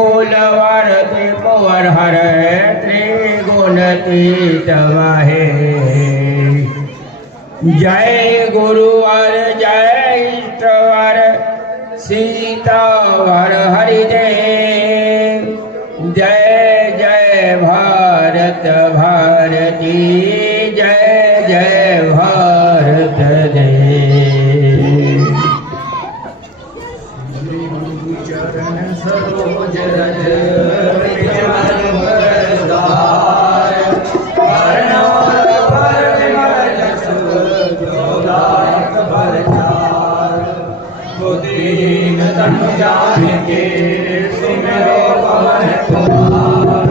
मूल वारति कुंवर हर त्रिगुणतीत वाहे। जय गुरुवर जय इष्टवर सीतावर हरिदेव। जय जय भारत भारती जय जय भारत देव। चरण सरोज रज के सुमेरो पवन कुमार।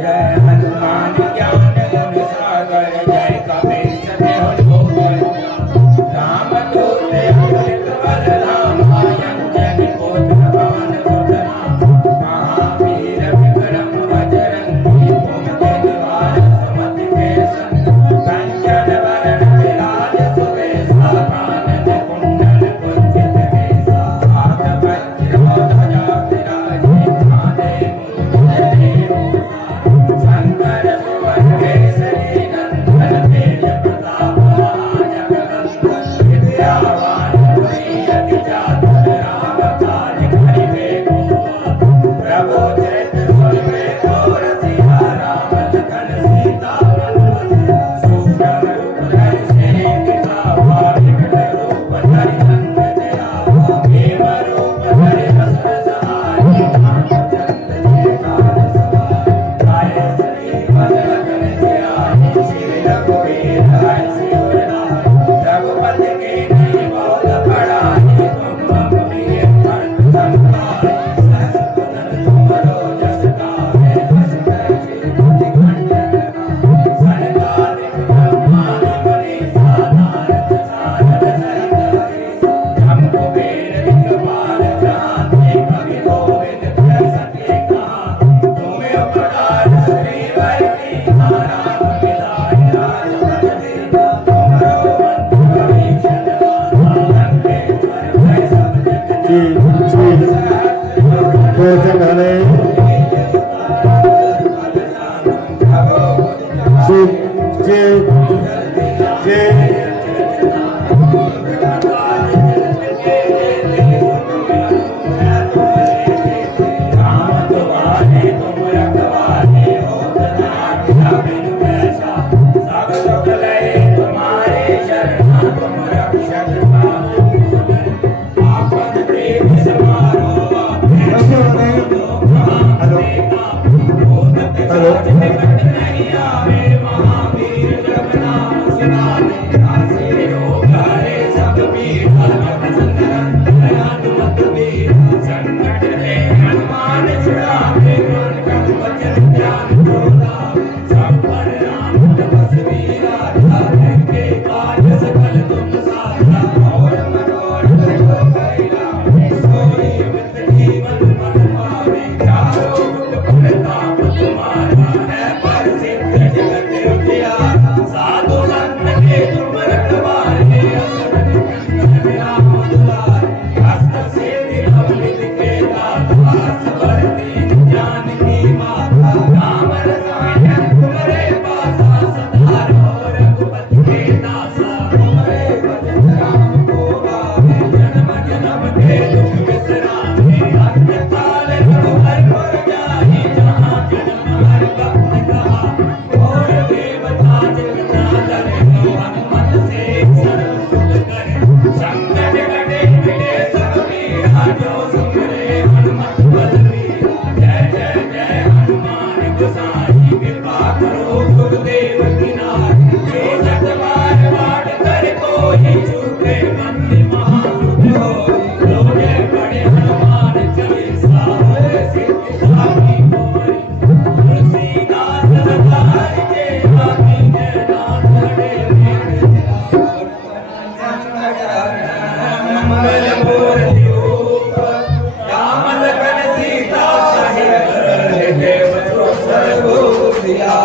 जय हनुमान ज्ञान गुण सागर जय कबीर सत्य राम दूत अतुलित बल राम अंजनी पुत्र पवन सुत नाम। महावीर विक्रम बजरंगी कुमति निवार सुमति के संग। कंचन वरण विराज सुबेसा कानन कुंडल कुंचित केसा। हाथ वज्र ध्वजा विराजे कांधे मूंज जनेऊ। शंकर सुवन केसरी नंदन तेज प्रताप महाजगवंदन। विद्यावान गुणी अति चातुर राम काज करिबे को। प्रभु चरित्र सुनिबे को रसिया राम लखन सीता मन बसिया। सूक्ष्म रूप धरि सिरहि दिखावा विकट रूप धरि लंक जयावा। भीम रूप धरि असुर सहाय रामचंद्र जी काज सवाय। गाय श्री पद लखन जियाहि श्री रघुवीर हर्षि उर लाहि। रघुपति कीन्हि बहुत बड़ाई तुम मम प्रिय भरत संभाई। सहस बदन तुमरो जस गावें हस कहि श्रीपति खंडन गावें। सनकादिक ब्रह्मादि मुनीसा नारद सारद सहित अहिसा। जम कुबेर दिखपाल जहांते कवि कोविद प्रसति कहां। तुम उपकार श्रीवर कीन्हा राम मिलाइ राजपद दीन्हा। तुमरो मंत्र विभीषण माना लंकेश्वर भय सब जग जाना। भोजन हले शिव जय जय राम तुम्हारे तुम रखवारे होत न आज्ञा बिनु पैसा। सब सुख लहे तुम्हारे शरणा तुम रक्षक काहू को डरना। आपन प्रेम समारो आपे दो कहां देखा। भूत पिशाच निकट नहीं आवे महावीर जब नाम सुनावे। नासे रोग हरे सब पीड़ा जप निरंतर हनुमत बीरा। संकट ते हनुमान छुड़ावे मन क्रम वचन ध्यान जो लावे। सब पर राम तपस्वी राजा के काज सकल तुम साजा। और मनोरथ जो करि लावे सोई मित जीवन मन पावे। चारों जुग प्रताप तुम्हारा है प्रसिद्ध जगत उजियारा। साधु संत के तुम रखवारे असुर निकंदन राम दुलारे। हस्त से दिलवलित के दाता सबर दीन जानकी माता। राम रसायन तुम्हारे पासा सदा रहो रघुपति के दासा। तुम्हारे भजन राम को गावे जन्म जन्म के दुख बिसरावे। अन्य काल रघुबर पुर जाहि जहाँ जन्म हरि भक्त कहावे।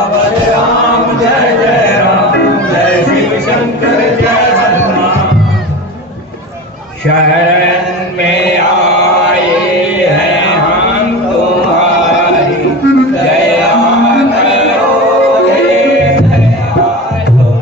सियावर राम जय जय राम, जय शिव शंकर जय हनुमान। शरण में आए हैं हम तुम्हारी, दया करोगे दयालु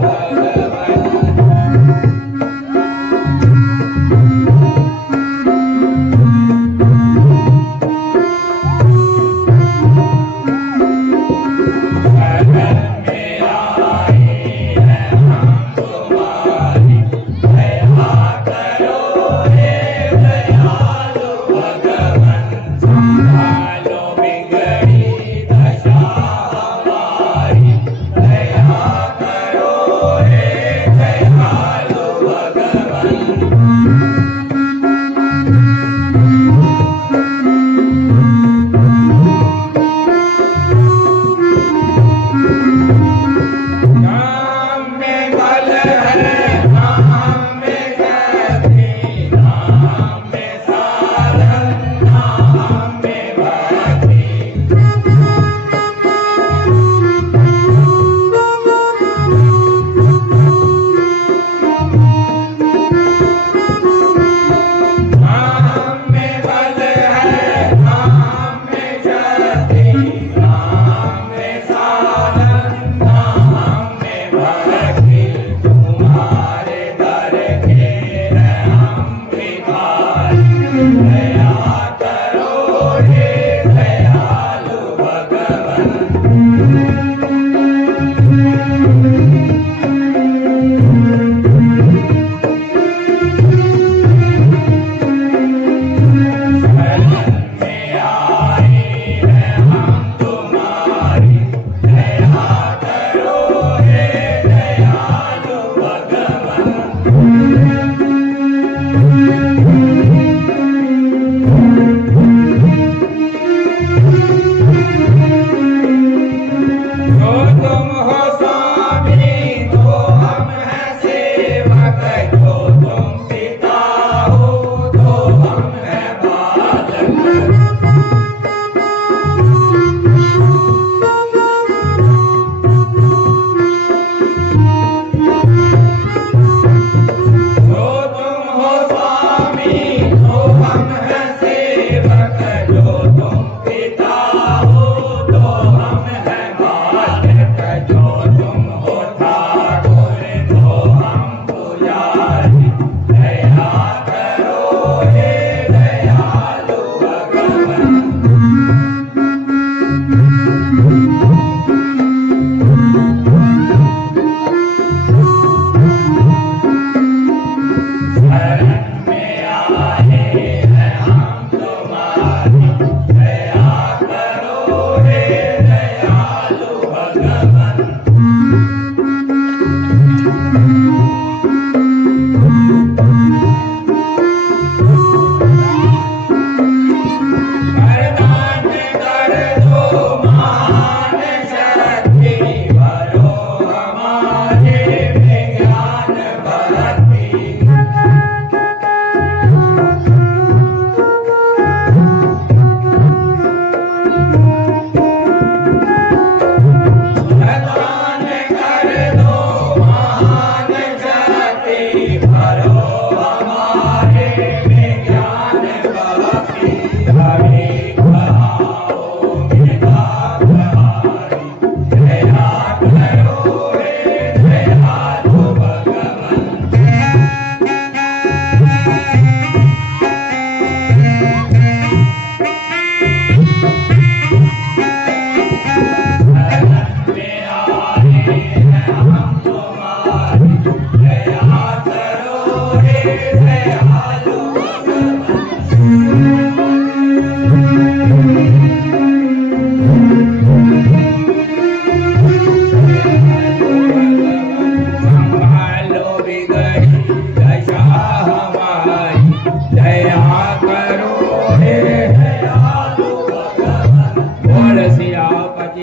भगवान।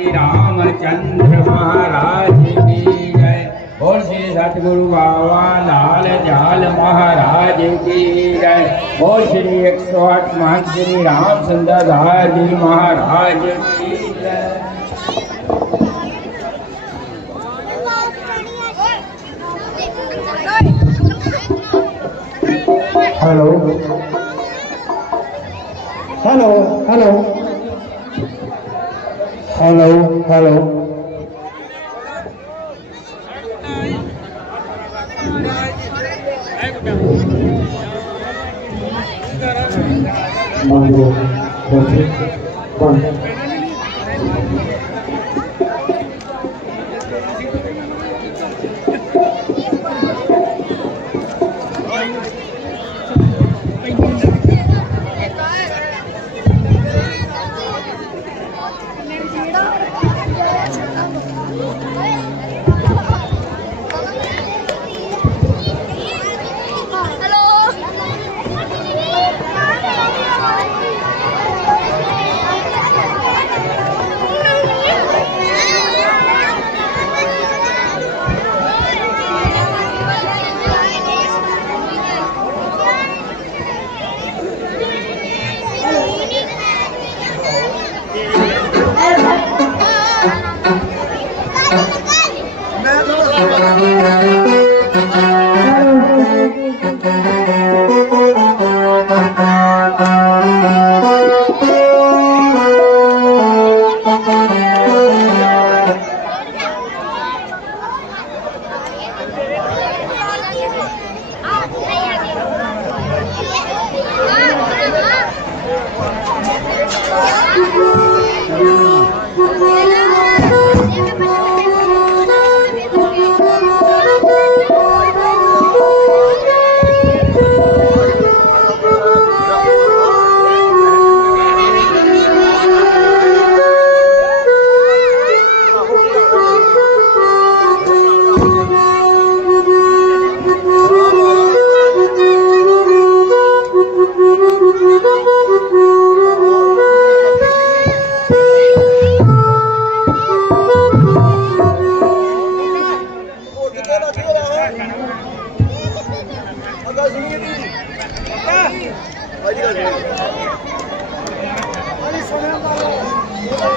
रामचंद्र महाराज की जय। बोल श्री सतगुरु बाबा लाल जाल महाराज की जय। बोल श्री 108 महंत श्री रामचंद्र दास जी महाराज की जय। Hello hello hello hello hello मांगो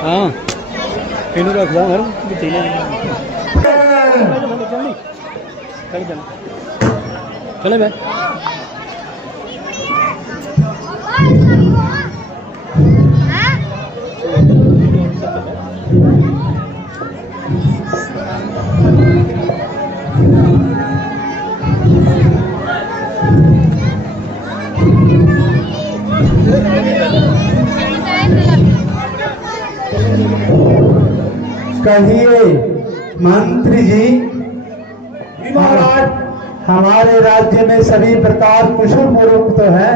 हाँ इन्हों रख दो घर चले भाई कहिए मंत्री जी। महाराज हमारे राज्य में सभी प्रकार कुशल पूर्वक तो है।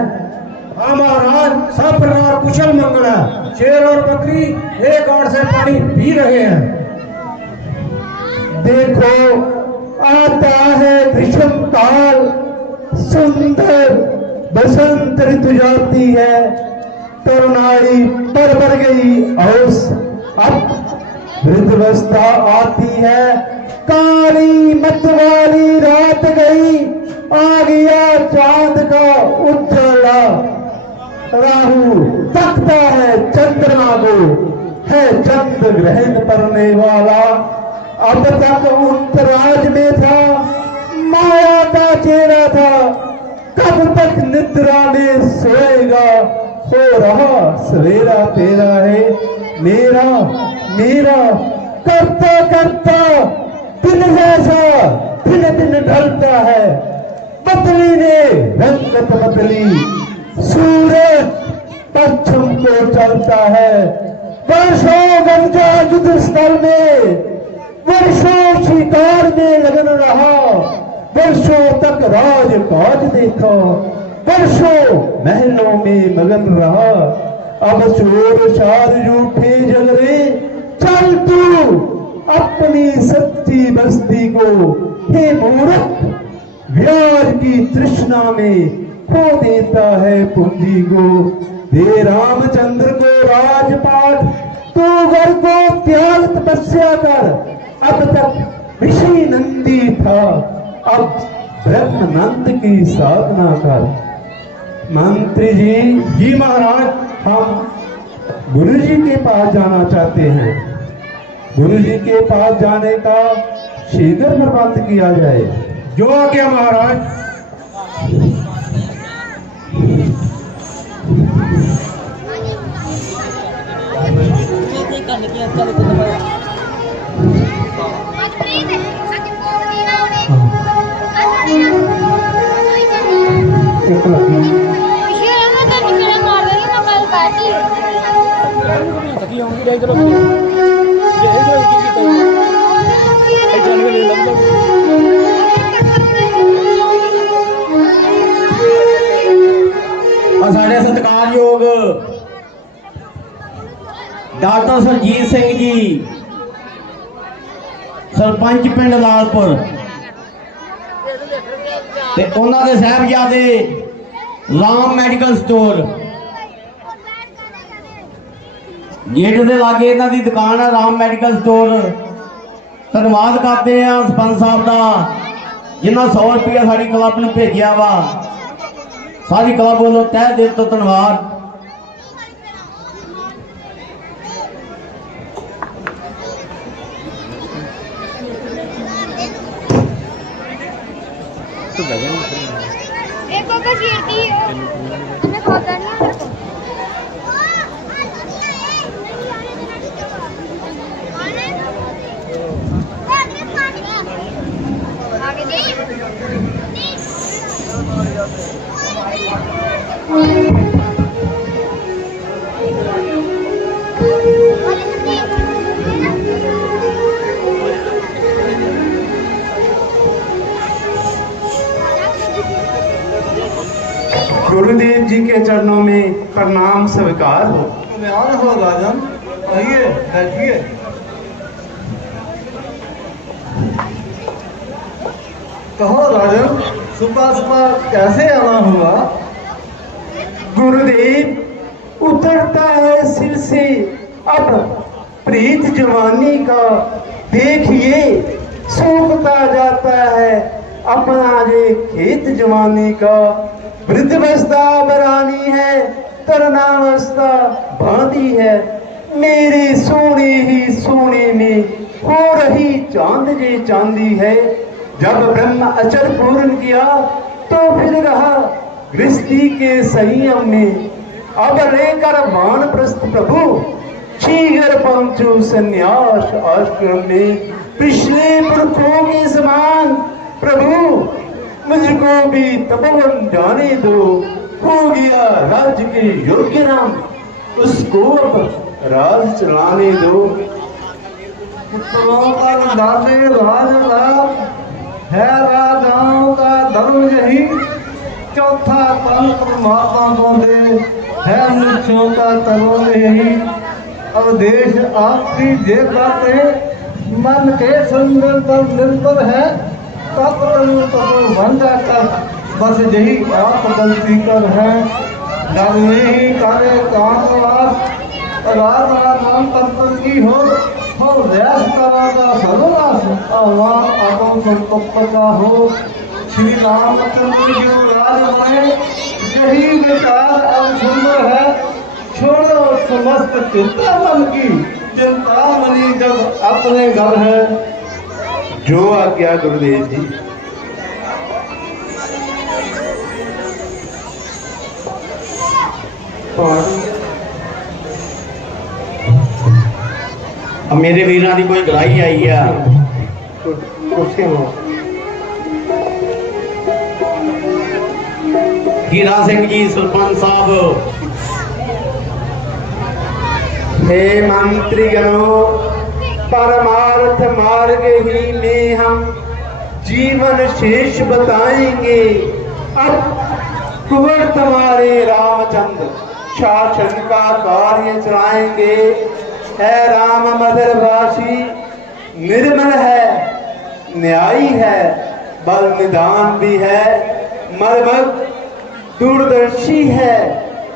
हाँ महाराज, सब प्रकार कुशल मंगल है। शेर और बकरी एक और से पानी पी रहे हैं। देखो आता है ग्रीष्म काल, सुंदर बसंत ऋतु जाती है, तरुणाई पर बढ़ गई औस, अब वृद्धावस्था आती है, काली मतवाली रात गई, आ गया चांद का उजाला, राहु तकता है चंद्रमा को, है चंद्र ग्रहण करने वाला। अब तक उत्तराज में था, माया का चेहरा था, कब तक निद्रा में सोएगा, हो रहा सवेरा तेरा है मेरा मेरा, करता करता दिन जैसा दिन दिन ढलता है, बदली ने रंगत बदली, सूरज पश्चिम को चलता है, वर्षों गंगा युद्ध स्थल में, वर्षों शिकार में लगन रहा, वर्षों तक राज काज देखा, वर्षों महलों में मगन रहा, अब चोर शार रूठे जल रे, चल तू अपनी सच्ची बस्ती को, हे मूर्ख व्याज की तृष्णा में खो देता है पूंजी को, दे रामचंद्र को राजपाट, तू घर को त्याग तपस्या कर, अब तक ऋषि नंदी था, अब ब्रह्मनंद की साधना कर। मंत्री जी। जी महाराज। हम गुरु जी के पास जाना चाहते हैं, गुरु जी के पास जाने का शीघ्र प्रबंध किया जाए। जो आज्ञा महाराज। थकी होंगी इधर ये इधर साढ़े सत्कारयोग डॉक्टर सरजीत सिंह जी सरपंच पिंड लालपुर ते उन्हां दे साहबजादे राम मैडिकल स्टोर गेट दे लागे इन्हां दी दुकान है राम मैडिकल स्टोर। धन्यवाद करते हैं सरपंच साहब का जिन्होंने 100 रुपया साड़ी क्लब ने भेजा वा। सारी क्लब वालों तह दिल तो धन्यवाद। गुरुदेव जी के चरणों में प्रणाम स्वीकार हो। ध्यान हो राजन, आइए बैठिए। कहो राजन, सुबह सुबह कैसे आना हुआ? गुरुदेव उतरता है सिर से अब प्रीत जवानी का, देखिए सूखता जाता है अपना ये खेत जवानी का। वृद्धावस्था बरानी है तरनावस्था बांधी है, मेरे सोने ही सोने में हो रही चांद जे चांदी है। जब ब्रह्म अचर पूर्ण किया तो फिर रहा गृहस्थी के संयम में, अब लेकर वानप्रस्थ प्रभु शीघ्र पहुंचो संन्यास आश्रम में। पिछले पुरखों के समान प्रभु मुझको भी तपोवन जाने दो, हो गया राज्य के योग्य नाम उसको अब राज चलाने दो। पुत्रों पर दादे राज लाभ है राजाओं का धर्म यही, चौथा पन परमात्मा को दे है मनुष्यों का धर्म यही। अब देश आपकी जे बातें मन के सुंदर पर निर्भर है, तब बन जाकर बस यही आप गलती कर है। डर ही करे काम रात नाम तंत्र की हो देश तरह का सर्वनाश आह्वान आगम संपत्त का हो। श्री रामचंद्र जो राज बने यही विचार अब सुंदर है, छोड़ो समस्त चिंता मन की, चिंता मनी जब अपने घर है। जो आज्ञा गुरुदेव जी। अब मेरे वीर की कोई गलाई आई है। हीरा सिंह जी सरपंच साहब। हे मंत्रीगणों, परमार्थ मार्ग ही में हम जीवन शेष बताएंगे। अब कुंवर तुम्हारे रामचंद्र शासन का कार्य चलाएंगे। है राम मदरवासी निर्मल है, न्यायी है, बल निदान भी है, मर्मक दूरदर्शी है,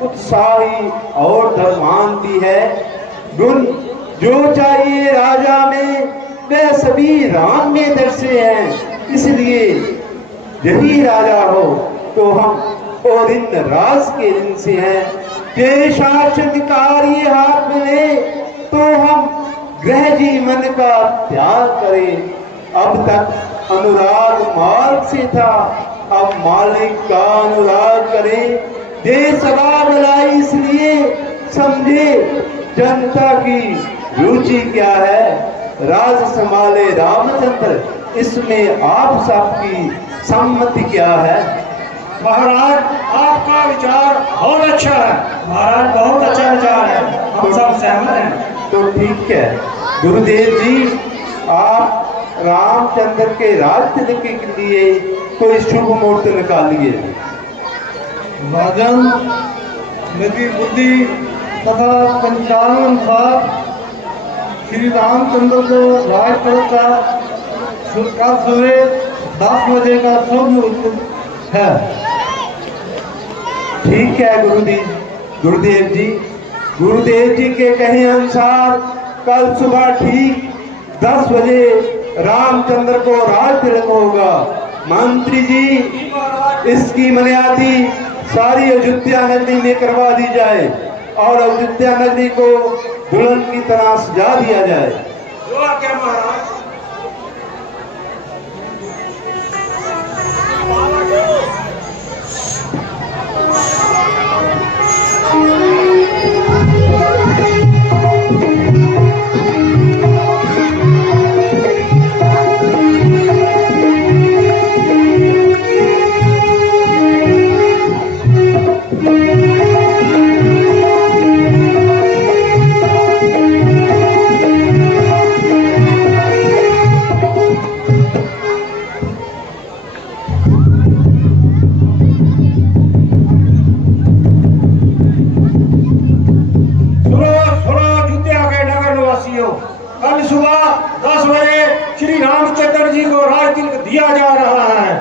उत्साही और धर्मान भी है। गुण जो चाहिए राजा में वह सभी राम में दर्शे हैं, इसलिए यही राजा हो तो हम और इन राज के दिन से हैं। के शासन कार्य हाथ में ले तो हम गृह जीवन का त्याग करें। अब तक अनुराग मार्ग से था, अब मालिक का अनुराग करें। ये सभा बुलाई इसलिए समझे जनता की रुचि क्या है? राज संभाले रामचंद्र, इसमें आप सबकी सम्मति क्या है? महाराज आपका विचार बहुत अच्छा है। महाराज बहुत अच्छा विचार है, हम सब सहमत हैं। तो ठीक है गुरुदेव जी, आप रामचंद्र के राज तिलक के लिए कोई शुभ मुहूर्त निकालिए। राजन, मेरी बुद्धि तथा पंचांग अनुसार श्री रामचंद्र को राज तिलक का कल सुबह 10 बजे का शुभ मुहूर्त है। ठीक है गुरुदेव जी के कहे अनुसार कल सुबह ठीक 10 बजे रामचंद्र को राज तिलक होगा। मंत्री जी, इसकी मर्यादी सारी अयोध्या नगरी में करवा दी जाए और अयोध्या नगरी को दुल्हन की तरह सजा दिया जाए। जो आज्ञा महाराज। कल सुबह 10 बजे श्री रामचंद्र जी को राज तिलक दिया जा रहा है।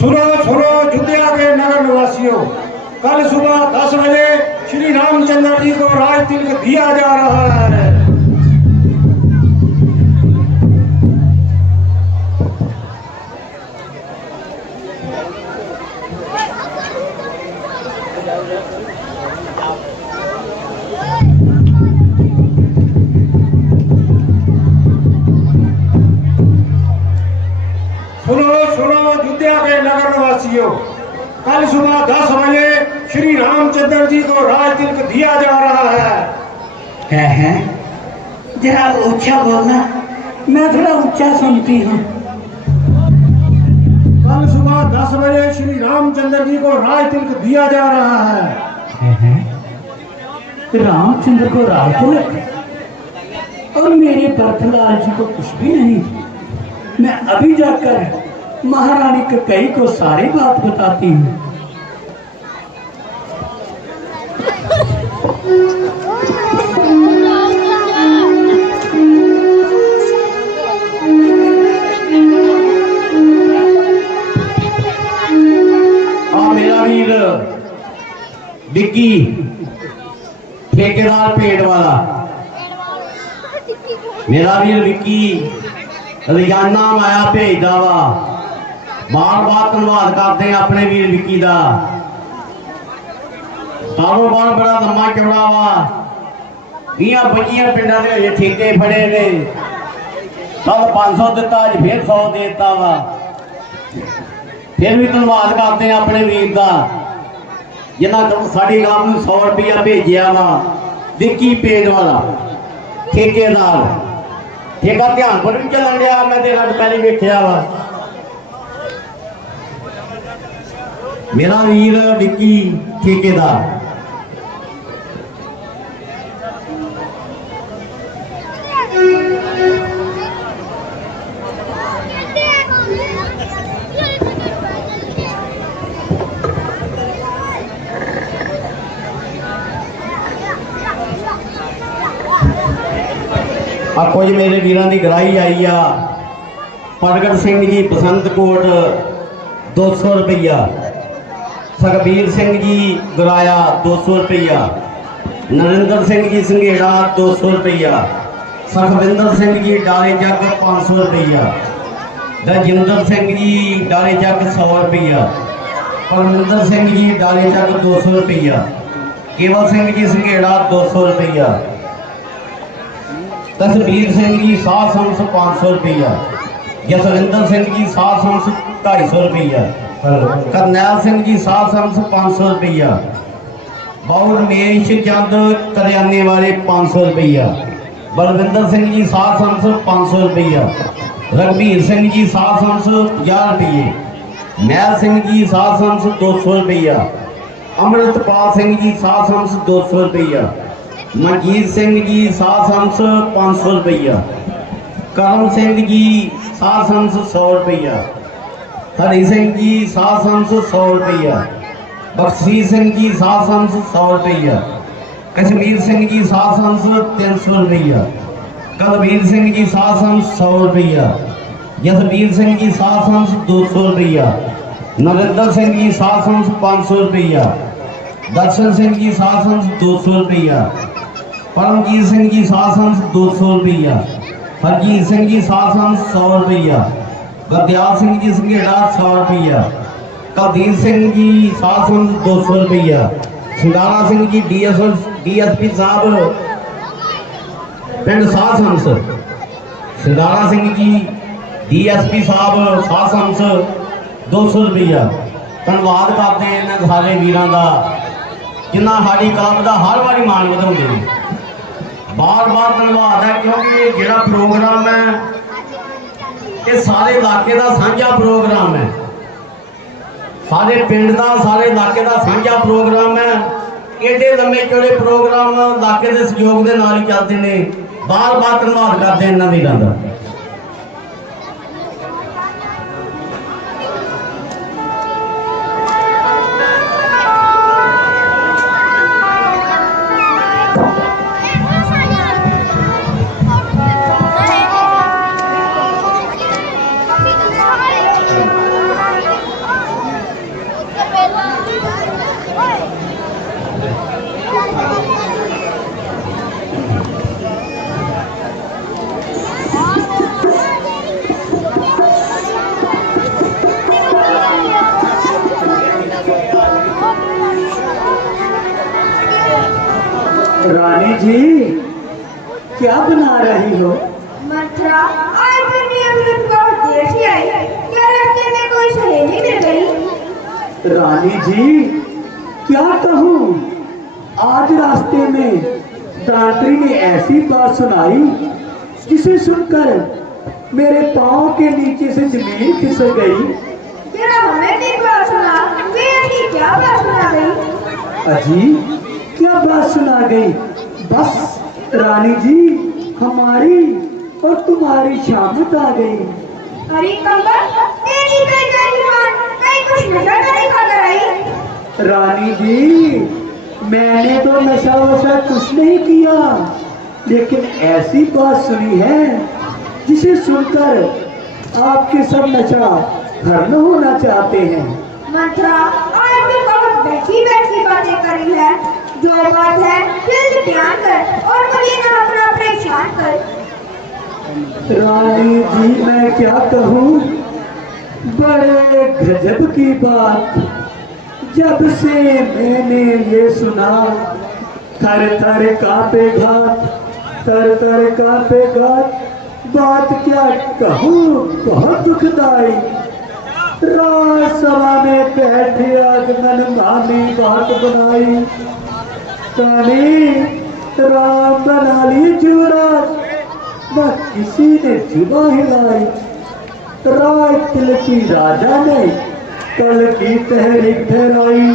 सुनो अयोध्या के नगर निवासियों, कल सुबह 10 बजे श्री रामचंद्र जी को राज तिलक दिया जा रहा है। सुनो अयोध्या के नगर निवासियों, कल सुबह 10 बजे श्री रामचंद्र जी को राज तिलक दिया जा रहा है। जरा ऊंचा बोलना, मैं थोड़ा ऊंचा सुनती हूँ। कल सुबह 10 बजे श्री रामचंद्र जी को राज तिलक दिया जा रहा है। रामचंद्र को राज तिलक और मेरे भरतलाल जी को कुछ भी नहीं। मैं अभी जाकर महारानी कैकेयी को सारी बात बताती हूँ। मेरा वीर विक्की ठेकेदार पेड़ वाला, मेरा वीर विक्की रोजाना माया भेजदा वा। बार बार धन्यवाद करते हैं अपने वीर विक्की का। कारोबार बड़ा लम्मा चौड़ा वा। 20-25 पिंडा के हजे ठेके फड़े ने। कल 500 दिता, अज फिर 100 देता वा। फिर भी धन्यवाद करते हैं अपने वीर का जिन्होंने साड़ी गांव में 100 रुपया भेजा वा। विक्की पेड़ वाला ठेकेदार, ठेका ध्यान पर भी चलन दिया। मैं तेरा पहले वेख्या वा। मेरा वीर विक्की ठेकेदार। कुछ मेरे वीरों की गराही आई आ। प्रगट सिंह जी बसंतकोट 200 रुपया, सुखबीर सिंह जी गुराया 200 रुपया, नरेंद्र सिंह जी संघेड़ा 200 रुपया, सुखविंदर सिंह जी डाले जग 500 रुपया, रजिंदर सिंह जी डाले जग 100 रुपया, परमिंदर सिंह जी डाले जग 200 रुपया, केवल सिंह जी संघेड़ा 200 रुपया, तसवीर सिंह जी 700 रुपया, जसविंदर सिंह जी 250 रुपया, करनैल सिंह जी 500 रुपया, बाबू रमेश चंद करियाने वाले 500 रुपया, बलविंदर सिंह जी 500 रुपया, रघबीर सिंह जी 50 रुपये, मैल सिंह जी 200 रुपया, अमृतपाल सिंह जी 200 रुपया, मनजीत सिंह जी 500 रुपया, करम सिंह जी 100 रुपया, हरी सिंह जी 100 रुपया, बख्शी सिंह जी 100 रुपया, कश्मीर सिंह जी 300 रुपया, कलबीर सिंह जी 100 रुपया, जसबीर सिंह जी 200 रुपया, नरेंद्र सिंह जी 500 रुपया, दर्शन सिंह जी 200 रुपया, परमजीत सिंह जी 200 रुपया, हरजीत सिंह जी 100 रुपया, गरदयाल सिंह जी संघेड़ा 100 रुपया, कुलदीप सिंह जी 200 रुपया, सिंगारा सिंह जी DSP साहब पिंड साहसंस, सिंगारा सिंह जी DSP साहब साहसंस 200 रुपया। धन्यवाद करते हैं इन्होंने सारे वीरों का जिन्हें साड़ी क्लब का हर बारी मान बढ़ाते हैं। बार बार धन्यवाद है क्योंकि जो प्रोग्राम है ये सारे इलाके का साझा प्रोग्राम है, सारे पिंड का सारे इलाके का साझा प्रोग्राम है। एडे लंबे चौड़े प्रोग्राम इलाके के सहयोग के नाल ही चलते हैं। बार बार धन्यवाद करते हैं इन्होंने वीरों का। रानी जी क्या बना रही हो? मथुरा आज मैं नियमित बहुत देर से आई। क्या रास्ते में कोई सहेली मिल गई? रानी जी क्या कहूँ, आज रास्ते में दात्री ने ऐसी बात सुनाई जिसे सुनकर मेरे पाँव के नीचे से जमीन खिसक गई। जरा हमें भी बात सुना, वे ऐसी क्या बात सुना गई? अजी क्या बात सुना गई? बस रानी जी हमारी और तुम्हारी शामत आ गई। अरे कंबल, तेरी बेईमान कहीं कुछ नशा नहीं खाकर आई? रानी जी मैंने तो नशा वशा कुछ नहीं किया, लेकिन ऐसी बात सुनी है जिसे सुनकर आपके सब नशा भरना होना चाहते हैं। मथुरा आज भी बहुत बैठी बैठी बातें करी है। जो बात है फिर ध्यान कर और मुझे ना अपना परेशान कर। रानी जी मैं क्या कहूँ, बड़े गजब की बात। जब से मैंने ये सुना थर थर कांपे घात, थर थर कांपे घात। बात क्या कहूँ बहुत दुखदाई। रात सभा में बैठे आगमन मामी बात बनाई। काली राम बना ली जुराज, न किसी ने जुबा हिलाई। राय तिलकी राजा ने कल की तहरीक ठहराई।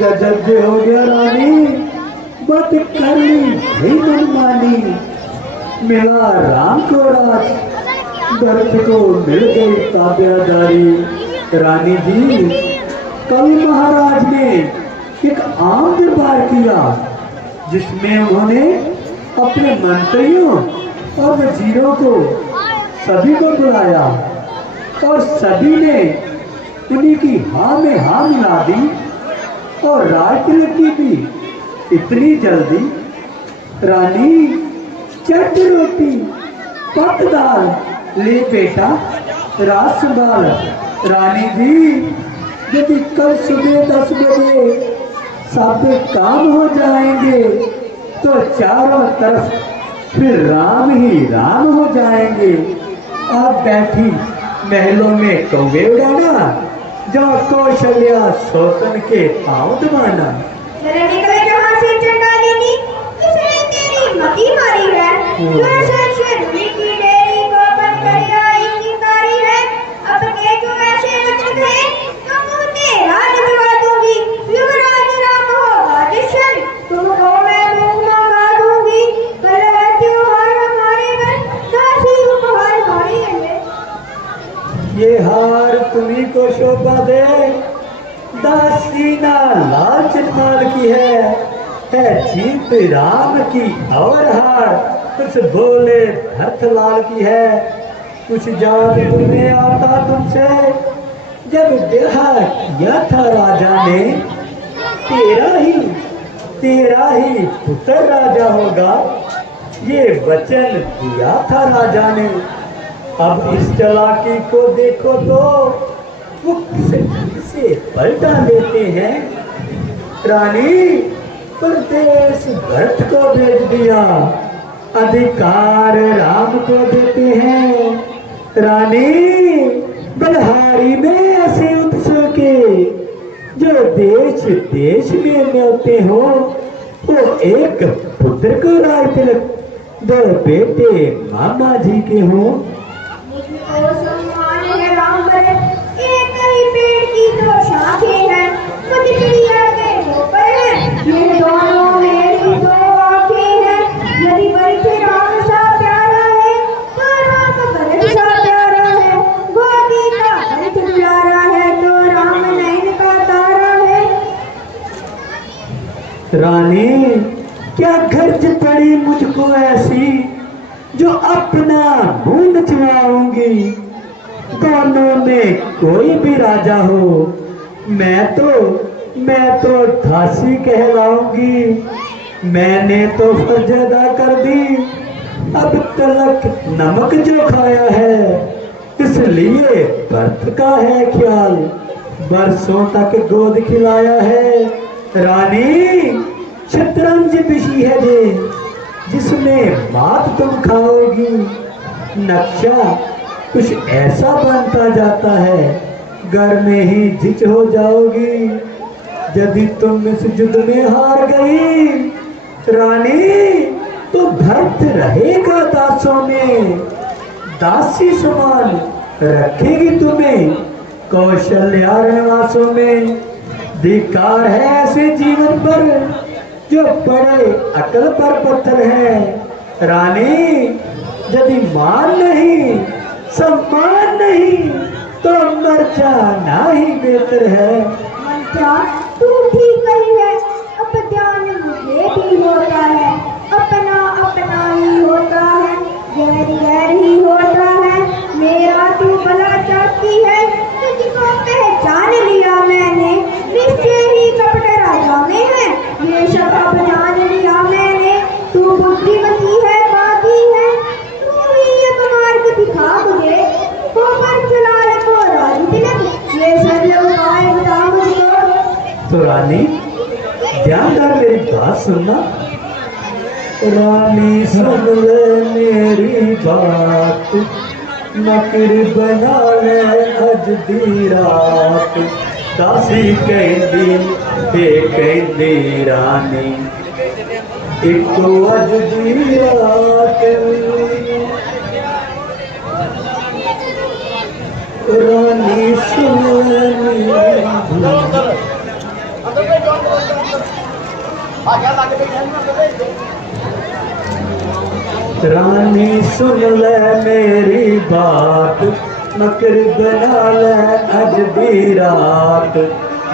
गजब जे हो गया रानी, बट कर ली ही मनमानी। मिला राम को राज, दर्द को मिल गई ताबेदारी। रानी जी कल महाराज ने एक आम दरबार किया जिसमें उन्होंने अपने मंत्रियों और वजीरों को सभी को बुलाया और सभी ने उन्हीं की हाँ में हाँ मिला दी। और राज तिलक की भी इतनी जल्दी। रानी चट रोटी पक दाल, ले बेटा रात संभाल। रानी जी यदि कल सुबह 10 बजे सब काम हो जाएंगे तो चारों तरफ फिर राम ही राम हो जाएंगे। आप बैठी महलों में कौवे उड़ाना, जो कौशल्या सोतन के पाँव दबाना। चले निकले जहाँ से चंडालिनी, किसने तेरी मती मारी है? जो शेरनी की डेरी को बंद कर आई चिंगारी है। अब के जो ऐसे नजर है, तो मुँह तेरा निकलवा दूंगी। युवराज राम होगा जिशन, तुमको मैं मुँह मंगा दूंगी। कल है त्योहार हमारे घर, दासी उपहार मारेंगे। ये हार तुम्ही को शोभा दे, दासी ना लाल चिन्माल की है जीत राम की। और हार कुछ बोले भरत लाल की है। कुछ याद तुम्हें आता तुमसे, जब ब्याह किया था राजा ने, तेरा ही पुत्र राजा होगा, ये वचन दिया था राजा ने। अब इस चालाकी को देखो तो वो किसे पलटा देते हैं। रानी परदेश भरत को भेज दिया, अधिकार राम को देते हैं। रानी बलहारी में ऐसे उत्सव के, जो देश देश में मिलते हो, वो एक पुत्र को राय तिलक, दो बेटे मामा जी के हों। मुझको सम्मान है राम भरत, एक ही पेड़ की दो शाखें हैं, खुद चिड़िया के ऊपर है, ये दोनों मेरी दो आंखें हैं। यदि भरत राम सा प्यारा है, तो राम भरत सा प्यारा है। गोदी का भरत प्यारा है, तो राम नैन का तारा है। रानी क्या गर्ज पड़ी मुझको ऐसी, जो अपना मुंह नचवाऊंगी। दोनों में कोई भी राजा हो, मैं तो दासी कहलाऊंगी। मैंने तो फर्ज अदा कर दी, अब तलक नमक जो खाया है, इसलिए भरत का है ख्याल, बरसों तक गोद खिलाया है। रानी शतरंज बिछी है जिसमें मात तुम खाओगी। नक्शा कुछ ऐसा बनता जाता है, घर में ही जिच हो जाओगी। यदि तुम इस युद्ध में हार गई रानी, तो भरत रहेगा दासों में, दासी समान रखेगी तुम्हें कौशल्या रनवासों में। धिक्कार है ऐसे जीवन पर, जो बड़े अकल पर पत्थर है। रानी यदि मान नहीं सम्मान नहीं, तो मर जाना ही बेहतर है। मंत्रा तू ठीक कही है, अब ध्यान मुझे भी होता है। अपना अपना ही होता है, गैर गैर ही होता है। मेरा तू भला चाहती है, तुझको पहचान लिया मैंने, निश्चय ही कपट राजा में है। ये सब अब जान लिया मैंने, तू बुद्धिमती है, बागी है। तू ही एक मार्ग दिखा मुझे, गोबर चलाल को राज तिलक, ये सब उपाय बता मुझको। तो रानी ध्यानदार मेरी बात सुनना। रानी सुन ले मेरी बात, नकर बना ले अज दी रात। दासी कहती रानी, एक अज दी रात। रानी सुन रानी सुन ले मेरी बात, मकर बना ले अज दी रात।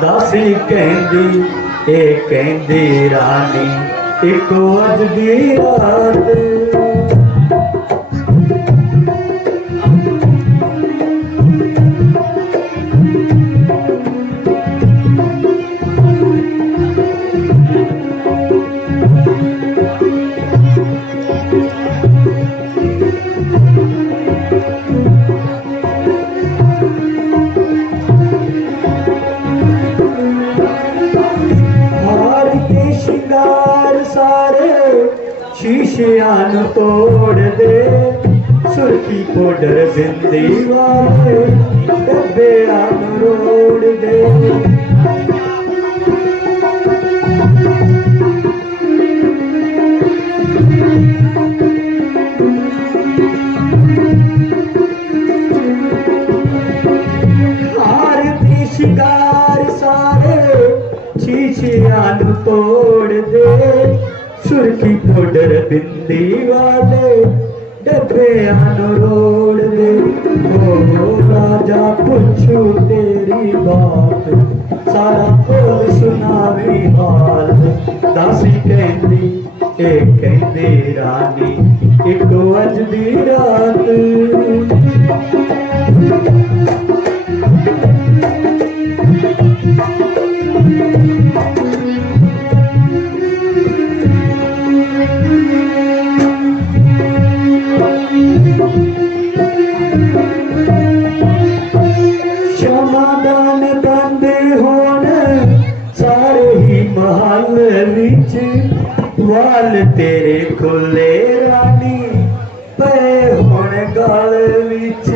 दासी कहती रानी, एक अज दी रात। शीशियान तोड़ दे, सुर्खी पाउडर बिंदी वाले डब्बे मरोड़ दे। शिकार सारे शीशियां तोड़ दे, सुर्खी पाउडर बिंदी वाले डब्बे रोड़ दे। ओ राजा पूछू तेरी बात, सारा खोल सुनावी हाल। दासी कहंदी ए कहंदी रानी इको अज दी रात। समाधान बंद होने सारे ही महल विच, वाल तेरे खुले रानी पे होने गाल विच।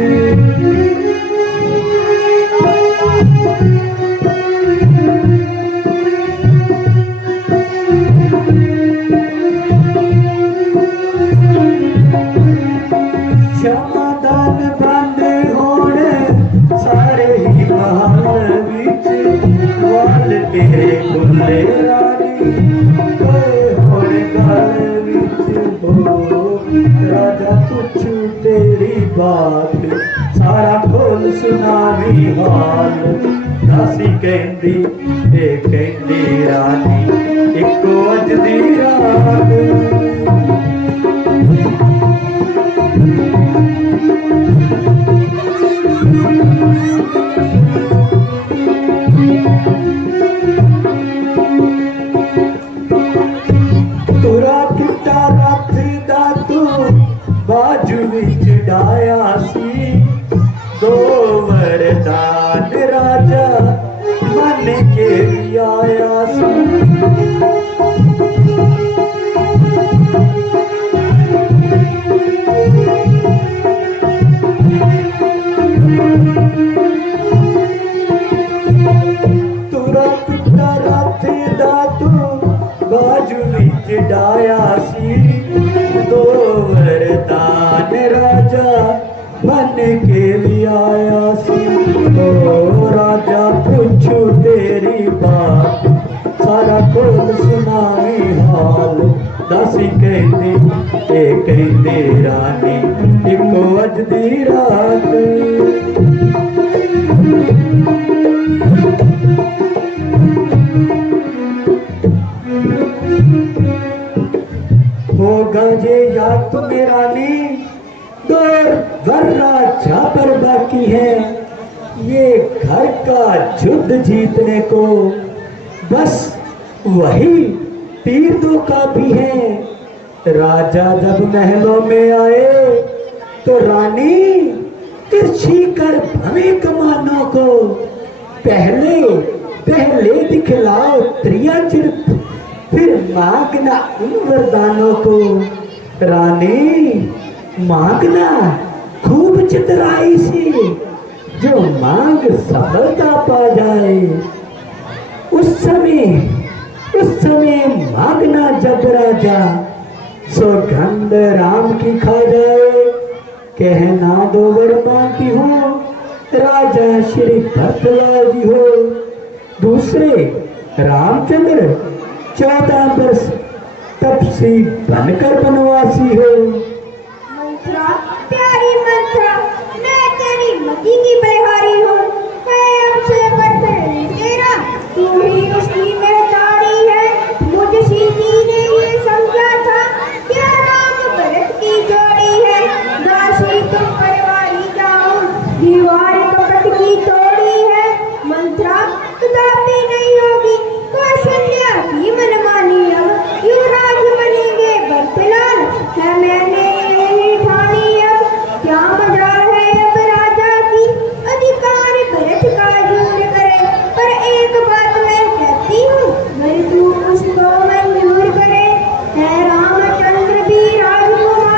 समाधान बंद होने सारे ही महल विच, वाल तेरे खुले रानी होने गल विच। हो राजा पूछू तेरी बात, सारा खोल सुनावी हाल। दासी कहंदी ए कहंदी रानी इको अज दी रात। तुरा टुटा रथ दा तू बाजू विच डाया सी, दो वरदान राजा मन के भी आया सी। तुरा टुटा रथ दा तू बाजू विच डाया सी, दो वरदान राजा मन के लिए आया सी। ओ राजा पूछू तेरी बात, सारा खोल सुनावी हाल। दासी कहंदी ए कहंदी रानी इको अज दी रात। होगा ये याद तुम्हें रानी, दो वर्रा झापर बाकी है ये घर का युद्ध जीतने को, बस वही तीर दो काफी है। राजा जब महलों में आए तो रानी तिरछी कर भवे कमानों को, पहले पहले दिखलाओ त्रिया चिर, फिर मांगना उन वरदानों को। रानी मांगना खूब चितराई से, जो मांग सफलता पा जाए। उस समय मांगना जब राजा, सौगंध राम की खा जाए। कहना दो वर मांगती हो राजा श्री भरतलाल जी हो, दूसरे रामचंद्र 14 वर्ष तपसी बनकर बनवासी हो। मंत्रा प्यारी मंत्रा, मैं तेरी मती की बलिहारी हूँ। मैं अब से बर्तन तेरा, तू ही उसकी महतारी है। मुझ सीधी ने ये समझा था क्या राम भरत की जोड़ी है। दासी तुम परिवारी जाओ, दीवार कपट की तोड़ी है। मंत्रा कदापि नहीं होगी कौशल्या की मनमानी, अब युवराज बनेंगे भरतलाल है मैंने यही ठानी। अब क्या मजाल है अब राजा की, अधिकार भरत का जोर करे। पर एक बात मैं कहती हूँ, भर तू उसको मंजूर करे। है रामचंद्र भी राजकुमार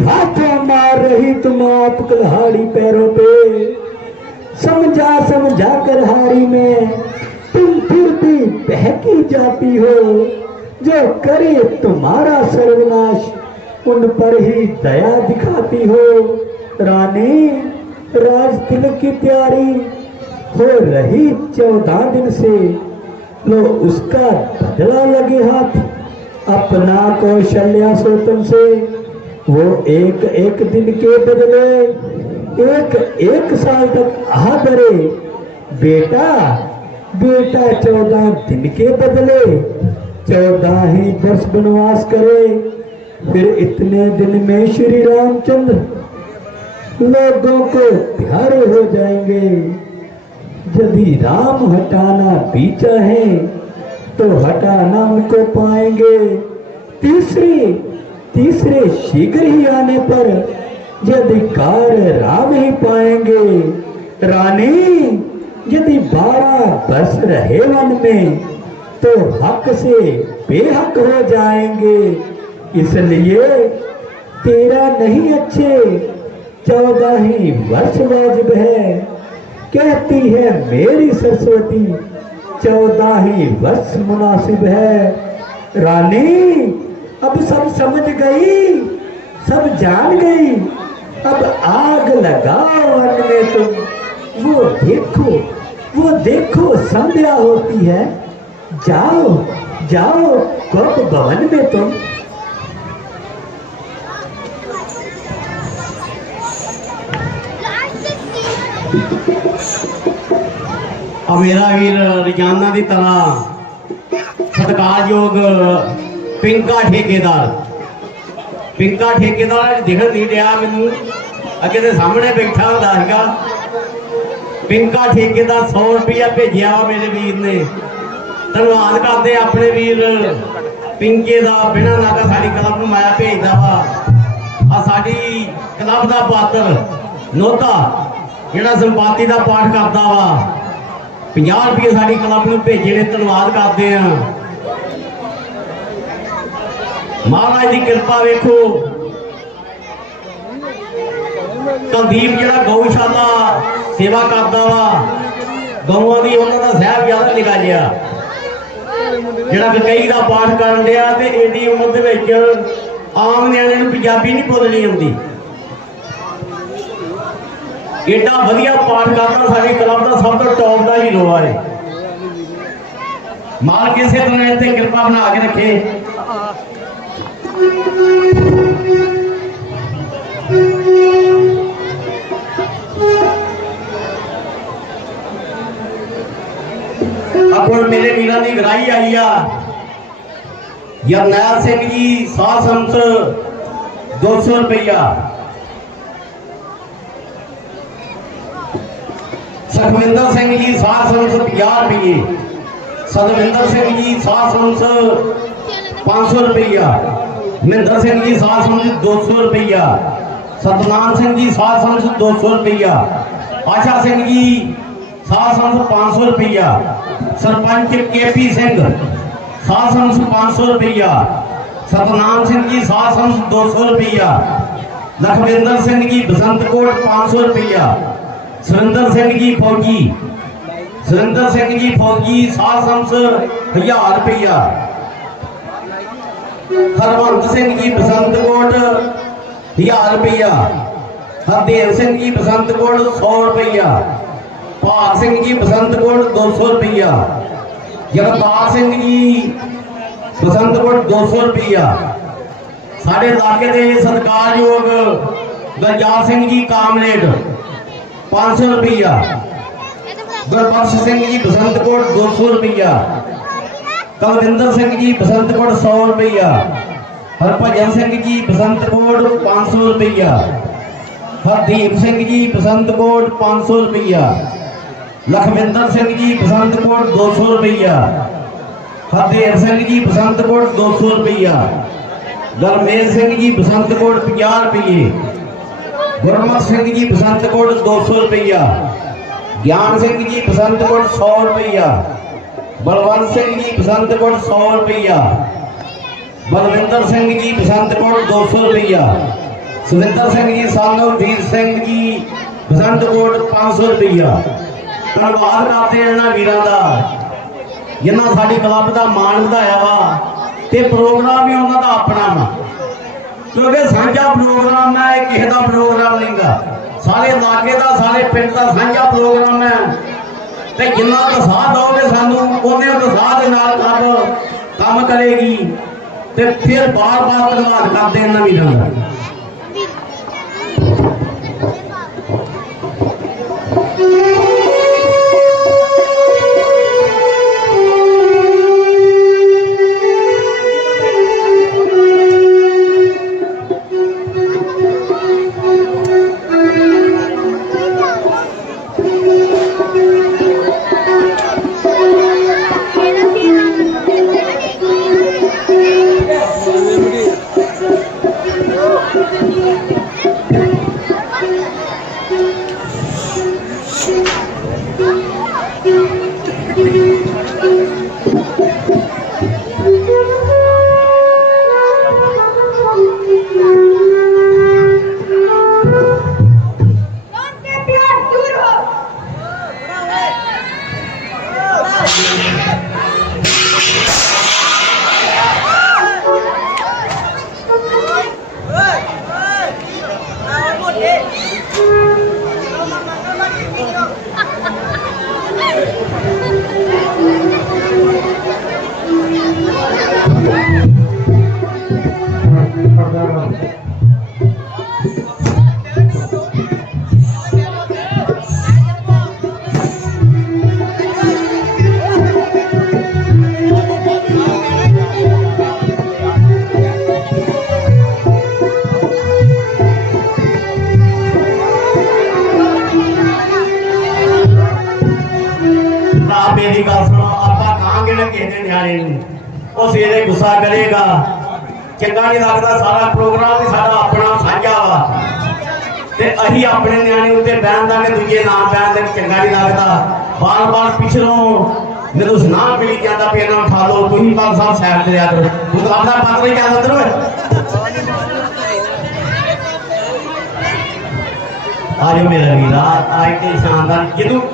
हाथों मार रही तुम आप कुल्हाड़ी पैरों पे, समझा समझा कर हारी में तुम फिर भी बहकी जाती हो। जो करे तुम्हारा सर्वनाश उन पर ही दया दिखाती हो। रानी राज तिलक की तैयारी हो रही 14 दिन से, लो उसका बदला लगे हाथ अपना कौशल्या सोतन से। वो एक एक दिन के बदले एक एक साल तक आदरे। बेटा बेटा 14 दिन के बदले 14 ही वर्ष वनवास करे। फिर इतने दिन में श्री रामचंद्र लोगों को प्यारे हो जाएंगे। यदि राम हटाना भी चाहे तो हटाना उनको पाएंगे। तीसरे शीघ्र ही आने पर यदि कार्य राम ही पाएंगे। रानी यदि 12 वर्ष रहे वन में तो हक से बेहक हो जाएंगे। इसलिए 13 नहीं अच्छे 14 ही वर्ष वाजिब है। कहती है मेरी सरस्वती 14 ही वर्ष मुनासिब है। रानी अब सब समझ गई, सब जान गई। अब आग लगाओ वन में तुम। वो देखो संध्या होती है। जाओ जाओ गोप भवन में तुम। अब मेरा वीर रोजाना की तरह सत्कारयोग पिंका ठेकेदार दिखण नहीं रहा मैनू, अगे तो सामने बैठा होगा। पिंका ठेकेदार 100 रुपया भेजा मेरे वीर ने। धन्यवाद करते अपने वीर पिंके का, बिना नागा साड़ी क्लब में माया भेजता वा। साड़ी क्लब का पात्र नोता जिहड़ा संपाति का पाठ करता वा 50 रुपये साड़ी क्लब में भेजे ने। धन्यवाद करते हैं। महाराज की कृपा वेखो। कुलदीप जिहड़ा गौशाला सेवा करता वा, गौवां दी उन्हां दा साहिबजादा लिखा जिहा जिहड़ा कई का पाठ करन दिया ते एडी उम्र दे विच आम नियाणे नूं पंजाबी नहीं बोलनी आउंदी। एडा वधिया पाठ करता साडी क्लब का सब तो टॉप का हीरो है। माल किसी तरह इतने कृपा बना के रखे। अब मेरे वीर की विराई आई आ। जरनैल सिंह जी 100 संस 200 रुपया। सुखविंदर सिंह जी 100 संस 50 रुपये। सतविंदर सिंह जी 100 संस 500 रुपया। महेंद्र सिंह जी 100 संस 200 रुपया। सतनाम सिंह जी 100 संस 200 रुपया। आशा सिंह जी 100 संस 500 रुपया। सरपंच केपी सिंह 100 संस 500 रुपया। सतनाम सिंह जी 100 संस 200 रुपया। लखविंदर सिंह जी बसंतकोट 500 रुपया। सुरेंद्र सिंह जी फौजी 100 संस 1000 रुपया। हरवंत सिंह जी बसंतकोट 1000 रुपया। हरदेव सिंह जी बसंतकोट 100 रुपया। भाग सिंह जी बसंतकोट 200 रुपया। जगतार सिंह जी बसंतकोट 200 रुपया। साढ़े इलाके के सत्कारयोग गुरजात सिंह जी कामरेड 500 रुपया। गुरबख्श सिंह जी बसंतकोट 200 रुपया। कलविंदर सिंह जी बसंतकोट 100 रुपया। हरभजन सिंह जी बसंतकोट 500 रुपया। हरदीप सिंह जी बसंतकोट 500 रुपया। लखविंदर सिंह जी बसंतकोट 200 रुपया। हरदेव सिंह जी बसंतकोट 200 रुपया। गरमेल सिंह जी बसंतकोट 50 रुपये। गुरमत सिंह जी बसंतकोट 200 रुपया। ज्ञान सिंह जी बसंतकोट 100 रुपया। बलवंत सिंह जी बसंतकोट 100 रुपया। बलविंदर सिंह जी बसंतकोट 200 रुपया। सुविंदर सिंह जी सानू वीर सिंह जी बसंतकोट 500 रुपया धन्यवाद करते हैं इन्होंने वीरों का जिन्होंने साडी क्लब का मान बढ़ाया वा ते प्रोग्राम भी उन्होंने अपना वा क्योंकि साझा प्रोग्राम है किसी का प्रोग्राम नहीं गा सारे इलाके का सारे पिंड का साझा प्रोग्राम है ते जिन्ना उत्साह दोगे सानू उन्ने उत्साह के नाल क्लब काम करेगी ते फिर बार बार धन्यवाद करते हैं इन्होंने वीरों का मेरी गल सुनो आप कहांगे ना किसी न्याणे वो सवेरे गुस्सा करेगा चंगा नहीं लगता सारा प्रोग्राम भी सारा अपना साझा वा ते अही अपने न्याणे उत्ते बहन दा के दूजे नाम बहन दे चंगा नहीं लगता बार बार पिछलों मेरे सुना मिली जाता पे ना उठा लो तुम पाल साहब साइड ते आ करो तू तो अपना पात्र ही क्या अंदर आज मेरा वीरा आज के शानदार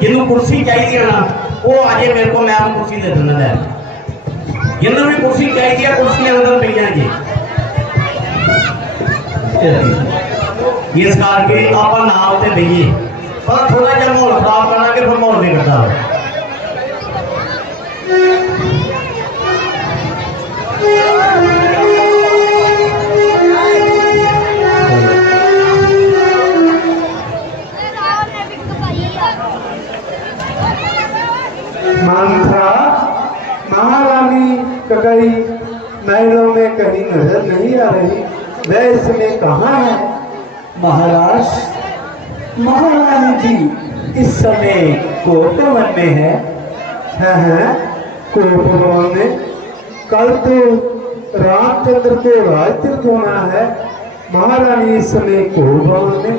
जिन्हों कुर्सी चाहिए ना वो आज मेरे को मैं कुर्सी दे देना है जिन्हों भी कुर्सी चाहिए कुर्सियां अंदर मिल जाएंगी इस करके आप नाम से बहिए पर थोड़ा जहा माहौल खराब करा के फिर माहौल नहीं करता मंत्रा महारानी ककई महलों में कहीं नजर नहीं आ रही वह इसमें कहाँ है? महाराज महारानी जी इस समय कोटवन में है। कोटवन में कल तो रामचंद्र को राजतिलक होना है, महारानी इस समय कोटवन में।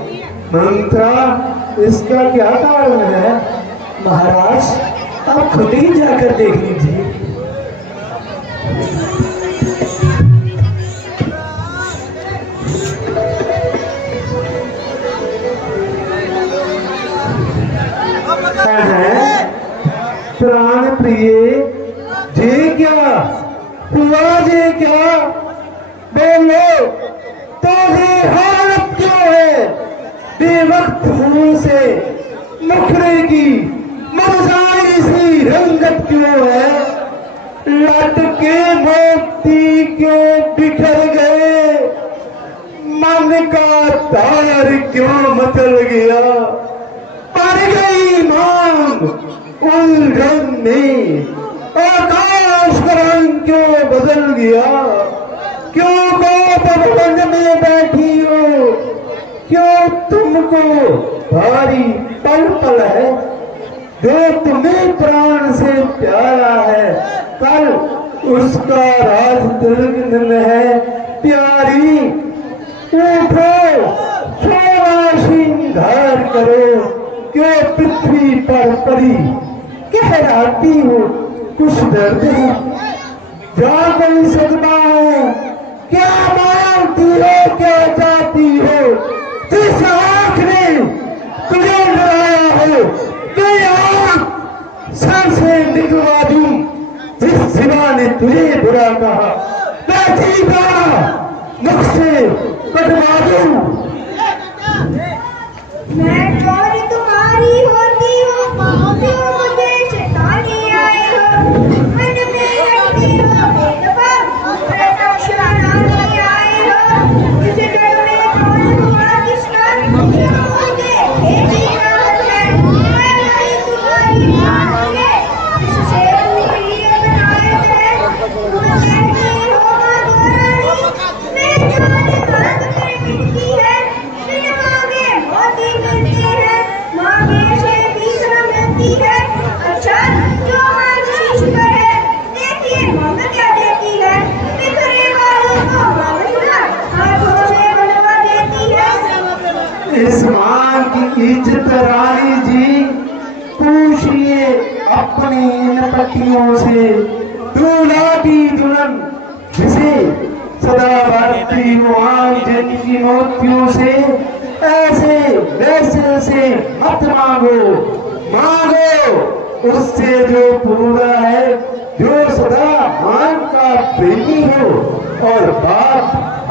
मंत्रा इसका क्या कारण है? महाराज आप खुद ही जाकर देख लीजिए। प्राण प्रिय जे क्या हुआ, जे क्या बोलो तो ये हालत क्यों है? बेवक्त मुंह से मुखरे की मौजाई सी रंगत क्यों है? लटके मोती क्यों बिखर गए? मन का तार क्यों मचल गया? पड़ गई मांग उलझन में, आकाश का रंग क्यों बदल गया? क्यों पवन में बैठी हो? क्यों तुमको भारी पल पल है? जो तुम्हें प्राण से प्यारा है, कल उसका राज तिलक है। प्यारी उठो, सोना श्रृंगार करो, क्यों पृथ्वी पर पड़ी कहराती हो कुछ दर्द है? जहाँ कोई सदमा है, क्या मांगती हो, क्या चाहती हो? तुझे बुरा कहा, मैं सीधा नुस्खे कटवा दूं। मैं चोरी तुम्हारी होती हूँ, क्यों मुझे शैतानी आए हो, मन में रखती हो भेदभाव, प्रतापशाली आए हो, इस डर में कौन हुआ किसका, क्यों मुझे भेदी राहत है, मैं नहीं तुम्हारी मान है, इससे पूरी बनायत है, तुम कहती हो माँ गोरानी, मैं जाने मांग कर मिटती है, बिन मांगे मोती मिलती है, मांगे से भी मिलती है, अच्छा जो मांग शीश पर है, देखिए मांग क्या देती है, बिखरे बालों को मांग सुना, हाथों से बनवा देती है। इस मां की इज्जत रानी जी, पूछिए अपनी इन पतियों से, दूल्हा की दुल्हन जिसे सदा बढ़ती हो आग जिनकी मोतियों से, ऐसे वैसे से मत मांगो, मांगो उससे जो पूरा है, जो सदा मान का प्रेमी हो और बाप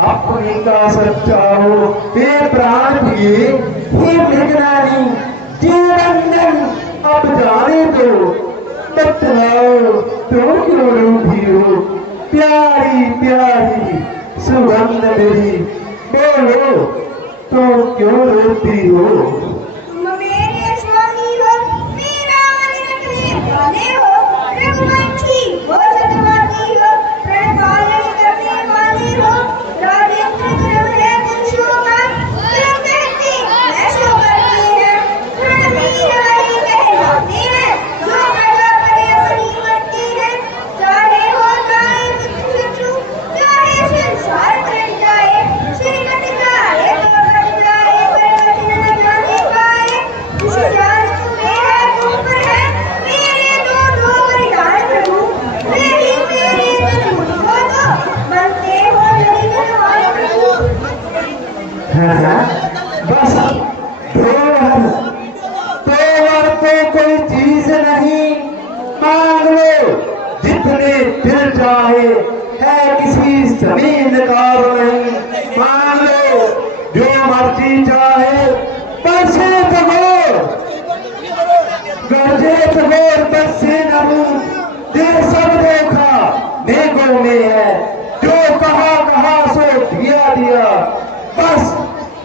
अपनी का सच्चा हो। हे प्राण प्रिय, हे निगरानी, जीवनदन अब जाने दो, बतलाओ तो क्यों रूठी हो, प्यारी प्यारी सुगंध मेरी, बोलो तो क्यों रोती हो। तुम मेरे स्वामी हो, मेरा मन वाले हो, रघुवंशी हो, सतवादी हो, प्रण पालन करने वाले हो, राजेंद्र क्रम है वंशों का, तुम कहती ऐसो करती है, प्रण वीर हरि कहलाते हैं, जो प्रजा करे बड़ी बनती है, चाहे हो जाए शत्रु, चाहे संसार कट जाए, सिर कट जाए तो कट जाए, पर वचन न जाने पाए, उस जान तुम्हें है तुम पर है, मेरे दो दो वरदान प्रभु, मेरे तन मुझको दो, बनते हो लड़ी तलवार प्रभु। बस तोवर तो कोई चीज नहीं, मांग लो जितने दिल चाहे, है किसी जमीन का नहीं, मांग लो जो मर्जी चाहे, बरसे तगोर गरजे तगोर बरसे नमून, ये सब देखा नेगों में है, जो कहा सो दिया दिया, बस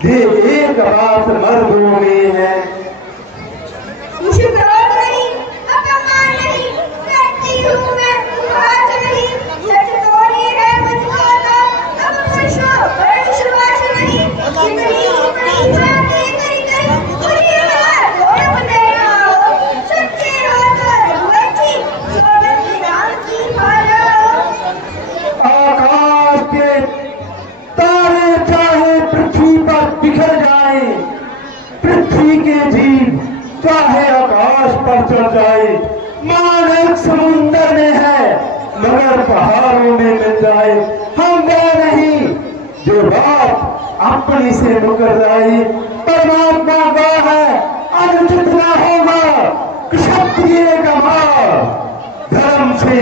ये एक बात मर्दों में है। कुछ विरोध नहीं, अपमान नहीं, करती हूँ मैं उपहास नहीं, सच तोड़ी है मुझको तो, अब पुरुषों पर विश्वास नहीं, कितनी बड़ी बातें करी मुझे बात थोड़ा बताया हो, सच्चे हो तो रघुवंशी, सौगंध राम की भाला हो। आकाश के तारे चाहे पृथ्वी पर बिखर जाए, पृथ्वी के जीव चाहे आकाश पर चढ़ जाए, मान एक समुंदर में है मगर पहाड़ों में मिल जाए, हम वो नहीं जो बाप अपनी से मुकर जाए, परमात्मा का है अनुचित ना होगा क्षत्रिय का मार, धर्म से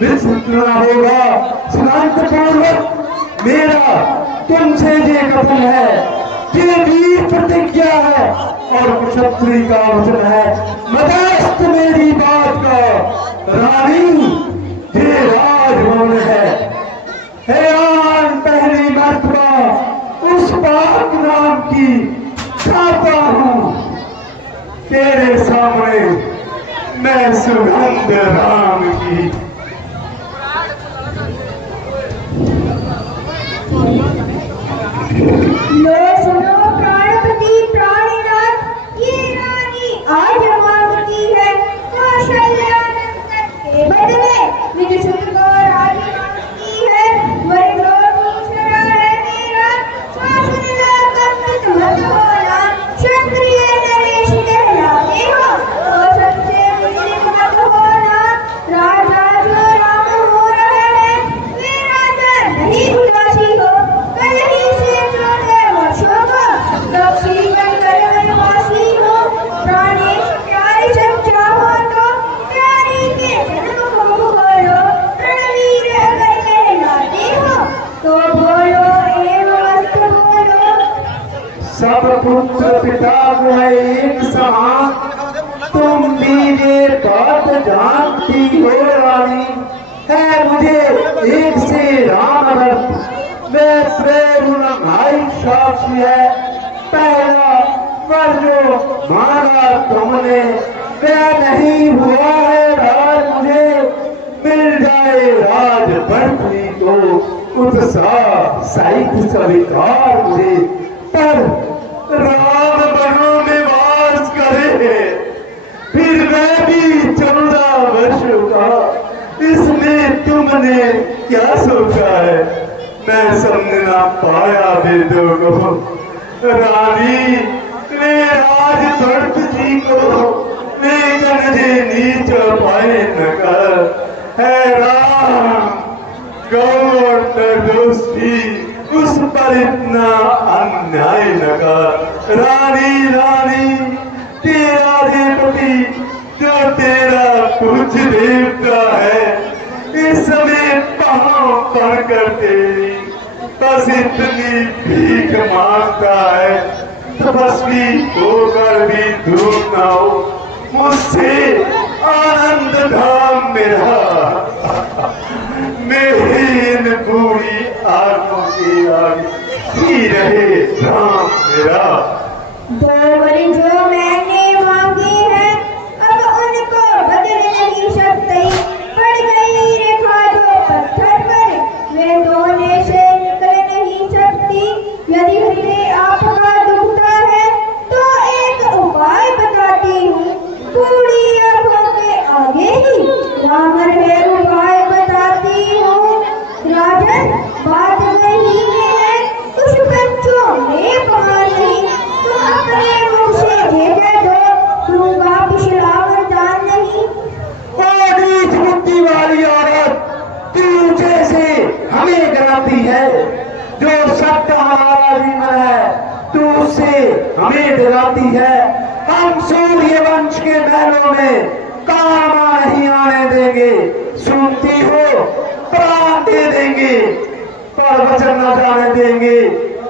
विस्तृत ना होगा सिद्धांत पूर्वक, मेरा तुमसे ये कथन है, ये वीर प्रतिज्ञा है और क्षत्रिय का वचन है, मदस्त मेरी बात का रानी, ये राजभवन है आन पहली मर्तबा उस पाक नाम की खाता हूँ, तेरे सामने मैं सुगंध राम की। लो सुनो प्राणपति प्राणनाथ, ये रानी आज मांगती है कौशल्यानंदन के बदले, विजय सुख को राज मांगती है, वर क्रोध दूसरा है मेरा, शासन लागत मत होना, क्षत्रिय नरेश कहलाते हो, तो सबसे मुझे मत होना, राजा सब पुत्र पिता को है एक समान। तुम भी ये बात जानती हो रानी, है मुझे एक से राम रथ में प्रेम भाई साक्षी है। पहला पर जो मांगा तुमने वह नहीं हुआ है राज, मुझे मिल जाए राज पृथ्वी को उत्साह साहित्य स्वीकार मुझे। पर राम बनों में वास करे, फिर मैं भी 14 वर्ष का, इसमें तुमने क्या सोचा है मैं समझ ना पाया वेदों को। रानी वे राज भरत जी को वे गंजे नीच पाए न कर, है राम गौर निर्दोषी उस पर इतना अन्याय न कर। रानी रानी तेरा देवती जो तेरा कुछ देवता है, इस समय पाँव पड़कर तेरी बस इतनी भीख मांगता है। तपस्वी होकर भी दूर न हो मुझसे आनंद धाम मेरा, मेरी इन पूरी आंखों की आगे ही रहे राम मेरा। दोवर जो मैंने मांगी है अब उनको बदल नहीं सकती। पड़ गई रेखा जो पत्थर पर वे धोने से निकल नहीं सकती। यदि हृदय आपका दुखता है तो एक उपाय बताती हूँ। पूरी आंखों के आगे ही रामर है उपाय बताती हूँ। राजन बात नहीं है कुछ बच्चों में कहा नहीं, तो अपने मुंह से भेजा दो, दूंगा पिछला वरदान नहीं। नीच बुद्धि वाली औरत, तू जैसे हमें डराती है, जो सत्य हमारा जीवन है तू उससे हमें डराती है। हम सूर्य वंश के महलों में कामा नहीं आने देंगे, सुनती हो प्राण दे देंगे पर वचन न जाने देंगे।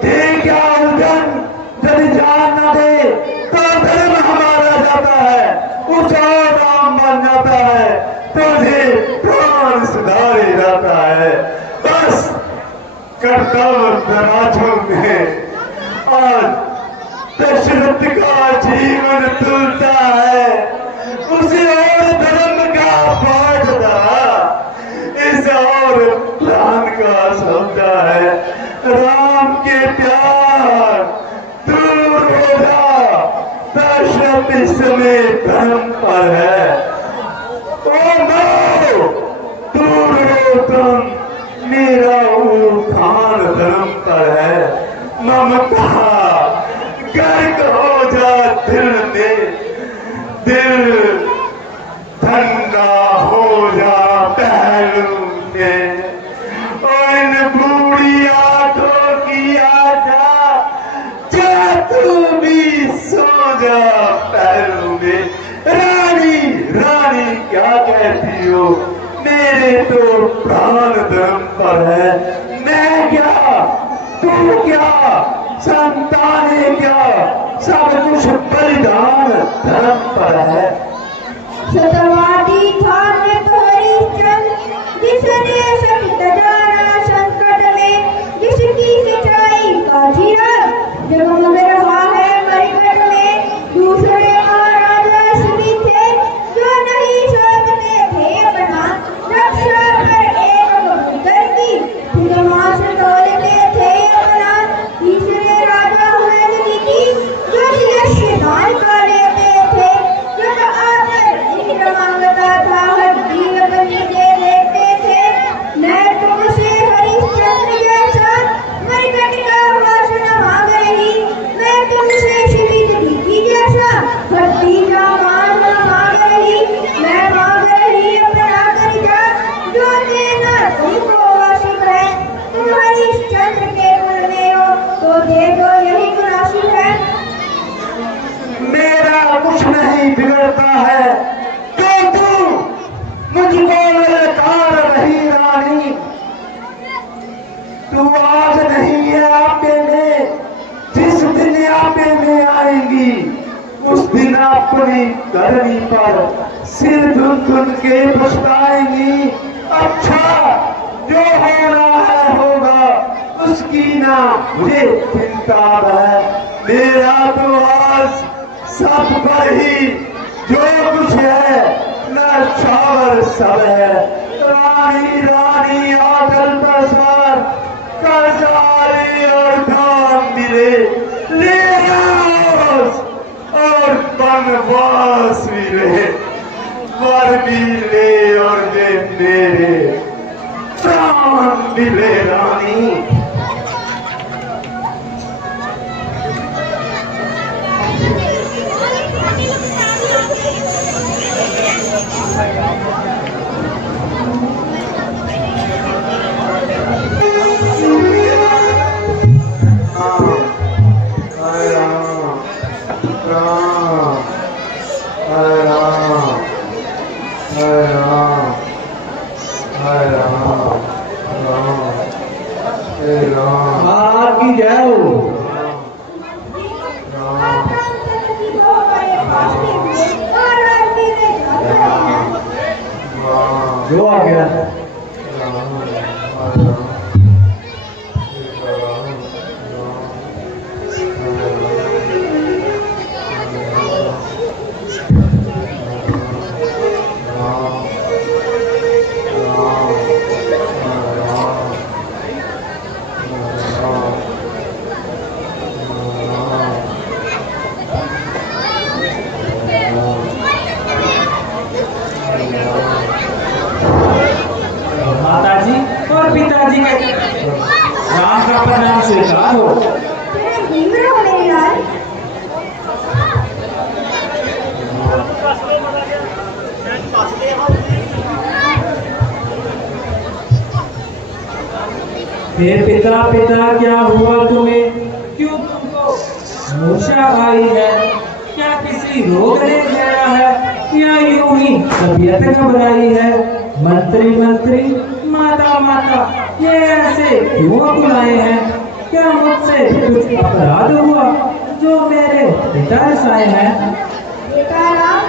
ठीक क्या उल्टन यदि जान न दे तो धर्म हमारा जाता है, उस और राम बन जाता है, तुझे प्राण सुधारे जाता है। बस कर्तव्य दराजों में आज दशरथ का जीवन तुलता है, उसे और धर्म का पाठ धरा, इस और प्राण का सौदा है। राम के प्यार दूर हो जा, दशरथ इस समय धर्म पर है। ओ नो दूर हो तुम, मेरा उत्थान धर्म पर है। ममता गर्क हो जा दिल में, दिल ठंडा हो जा पहलू में। और इन बूढ़ी आंखों की आजा जा तू भी सो जा पहलू में। रानी रानी क्या कहती हो, मेरे तो प्राण धर्म पर है। मैं क्या तू क्या संतानें क्या, सब कुछ बलिदान धर्म पर है। सतवादी था हरिश्चंद्र, जिसने सहित जाना संकट में, जिसकी सिंचाई का चिराग जगमग रहा है मरकट में। दूसरे महाराजा श्री थे जो नहीं सोचते थे अपना, रक्षा कर एक कबूतर की खुद मांस तोलते थे अपना। तीसरे राजा हुए की जो यश दान कर लेते थे, जब आकर इंद्र मांगता था हड्डी अपनी दे देते थे। मैं तुमसे हरिश्चंद्र जैसा मरकट का वासना मांग रही, मैं तुमसे श्रीदेवी जैसा हड्डी का मांस मांग रही। मैं मांग रही अपना कर्जा जो देना तुमको वासिक है। तुम हरिश्चंद्र के कुल में हो तो दे दो यही मुनासिब है। मेरा कुछ नहीं बिगड़ता है तो तू मुझको ललकार रही रानी। तू आज नहीं है आपके में, जिस दिन आपे में आएंगी, उस दिन अपनी धरनी पर सिर धुन धुन के पछताएंगी। अच्छा जो होना है होगा, उसकी ना मुझे चिंता है। मेरा तो आज सब पर ही जो कुछ है न छावर सब है। रानी रानी आकल प्रसार कर्जारी और धाम मिले ले और बनवास भी रहे, वर भी ले और वे मेरे प्राण मिले। रानी आपकी जय हो। जो आ गया माताजी और पिताजी के राम का प्रणाम स्वीकार हो। फिर पिता पिता क्या हुआ तुम्हें, क्यों तुमको मूर्छा आई है? क्या किसी रोग ने गया है या यूं ही तबीयत घबराई है? मंत्री मंत्री माता माता ये ऐसे क्यों बुलाए हैं? क्या मुझसे कुछ अपराध हुआ जो मेरे पिता साए हैं? बेटा राम,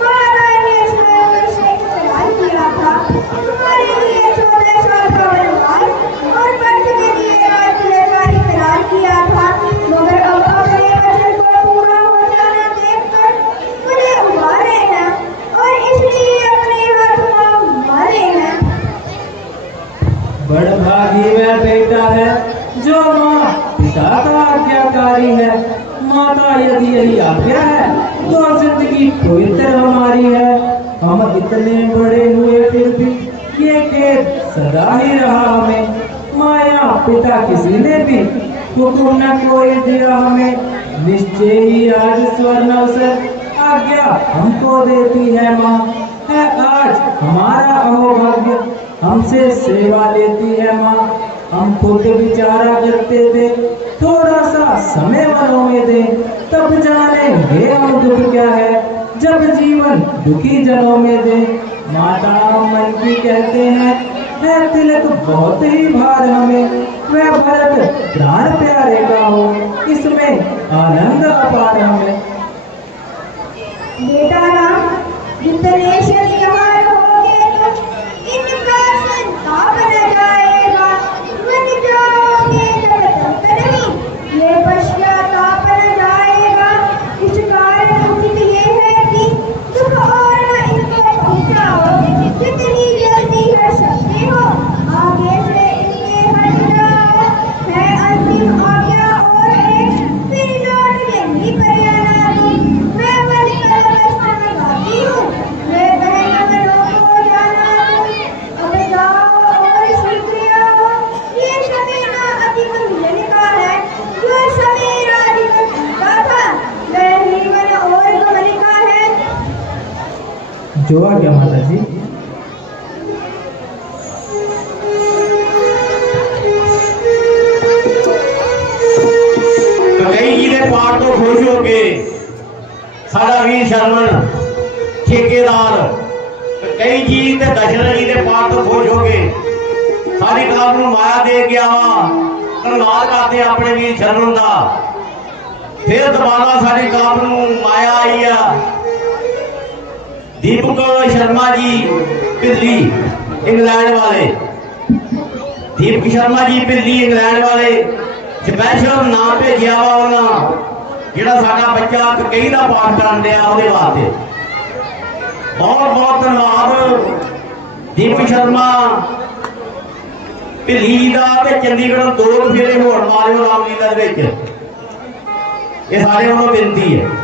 महाराज ने स्वयं से इकरार किया था तुम्हारे लिए 14 साल का वनवास और पंथ के लिए राज्य का इकरार किया था, मगर अब अपने वचन को पूरा हो जाना देखकर मुझे उबारे हैं और इसलिए अपने हाथ मारे हैं। बड़भागी वह बेटा है जो माँ पिता का आज्ञाकारी है। माता यदि यही आज्ञा है तो जिंदगी पवित्र हमारी है। हम इतने बड़े हुए फिर भी ये खेद सदा ही रहा हमें। माया पिता किसी ने भी हुक्म न कोई दिया हमें। निश्चय ही आज स्वर्ण अवसर आज्ञा हमको देती है माँ। है आज हमारा अहोभाग्य हमसे सेवा लेती है माँ। हम खुद विचारा करते थे थोड़ा सा समय मनों में दे, तब जानेंगे हम दुख क्या है जब जीवन दुखी जनों में दे। माता मन की कहते हैं है तिलक बहुत ही भार हमें, वह भरत प्राण प्यारे का हो इसमें आनंद अपार हमें। बेटा राम, जितने शनिवार होंगे इनका संताप न जाएगा। मन जाओगे जब तक नहीं ये पश्चाताप न जाएगा। इस कारण उचित ये है कि दुख और न इनको पहुंचाओ, जितनी जल्दी हट सकते हो आगे से इनके हट जाओ। है अंतिम आज्ञा और एक, फिर लौट के नहीं कर आना तुम। मैं मन कर बस में गाती हूँ, मैं बहन में रोको जाना तुम। अब जाओ और शीघ्र आओ, ये समीना अति मंगल का है जो समीरा जीवन का था, वह जीवन और गमन का है। जो आ गया माता जी। कई जी ने पाठ तो खुश हो गए। साडा वीर शर्मन ठेकेदार कई जी ते दशरथ जी ने पाठ तो खुश हो गए। सारी कलाम नूं माया दे गया वा। धन्नवाद करते अपने वीर शर्मन का। फिर दोबारा साड़ी काप नूं माया आई आ दीपक शर्मा जी भिल्ली इंग्लैंड वाले, दीपक शर्मा जी भिल्ली इंग्लैंड वाले स्पैशल नाम भेजिया वा उन्हां जिहड़ा साडा बच्चा कई दा पाठ करन दिया उहदे वास्ते बहुत बहुत धन्यवाद दीपक शर्मा भिल्ली जी का। चंडीगढ़ 2 फेरे होर मारियो रामलीला दे विच, ये सारे वालों बेनती है।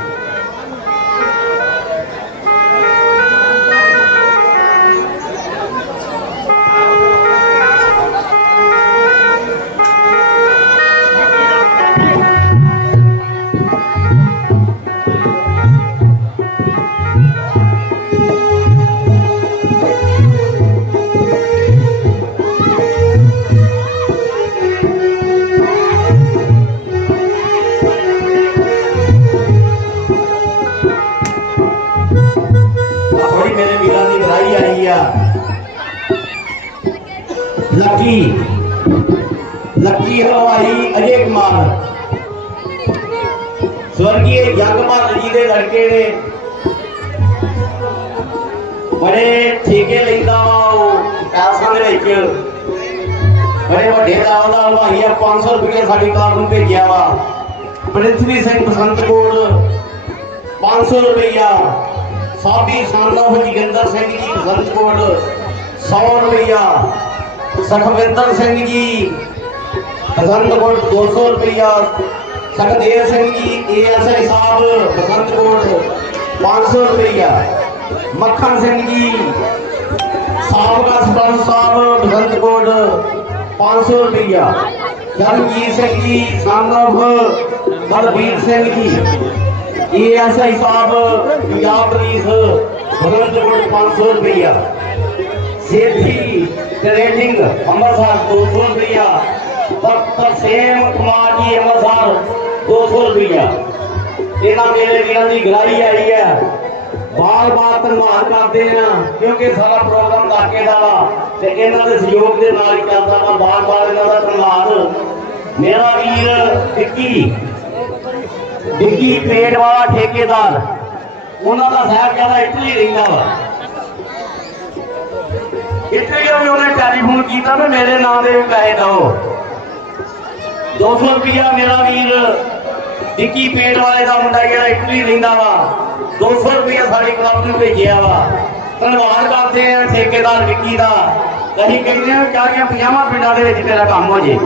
लकी हलवाई अजय कुमार स्वर्गीय जगपाल जी के लड़के ने बड़े ठेके लेंदा पैसा बड़े वड्डे दावदा हलवाई 500 रुपये साड़ी कार नूं भेजिया वा। पृथ्वी सिंह बसंतकोट 500 रुपया, साबी सानोफ जोगिंदर सिंह जी बसंतकोट 100 रुपया, सखविंदर सिंह जी बसंतकोट 200 रुपया, सखदेव सिंह जी ASI साहब बसंतकोट 500 रुपया, मक्खन सिंह जी साबका सरपंच साहब बसंतकोट 500 रुपया, धर्मजीत सिंह जी सानोफ बलबीर सिंह जी ASI साहब पंजाब पुलिस बसंतकोट 500 रुपया, सेठी ट्रेनिंग अमृतसर 200 रुपया, तरसेम कुमार जी अमृतसर 200 रुपया। इन्होंने मेरे वीरों की गलाई आई है, बार बार धन्यवाद करते हैं क्योंकि सारा प्रोग्राम इलाके का वा ते इन्हों के सहयोग के नाल ही चलता वा। बार बार इन्हों का धन्यवाद। मेरा वीर डिग्गी पेट वाला ठेकेदार उन्होंने का साहबजादा इटली रहिंदा वा। इतने भी उन्हें टेलीफोन किया मैं मेरे नाम के पैसे दो 200 रुपया। मेरा वीर डिक्की पेट वाले का मुंडा जो इटली रहिंदा वा 200 रुपया साड़ी क्लब नूं भेजिया वा। धन्यवाद करते हैं ठेकेदार डिक्की का। असीं कहते हैं क्या 50 पिंडां दे विच तेरा काम हो जाए।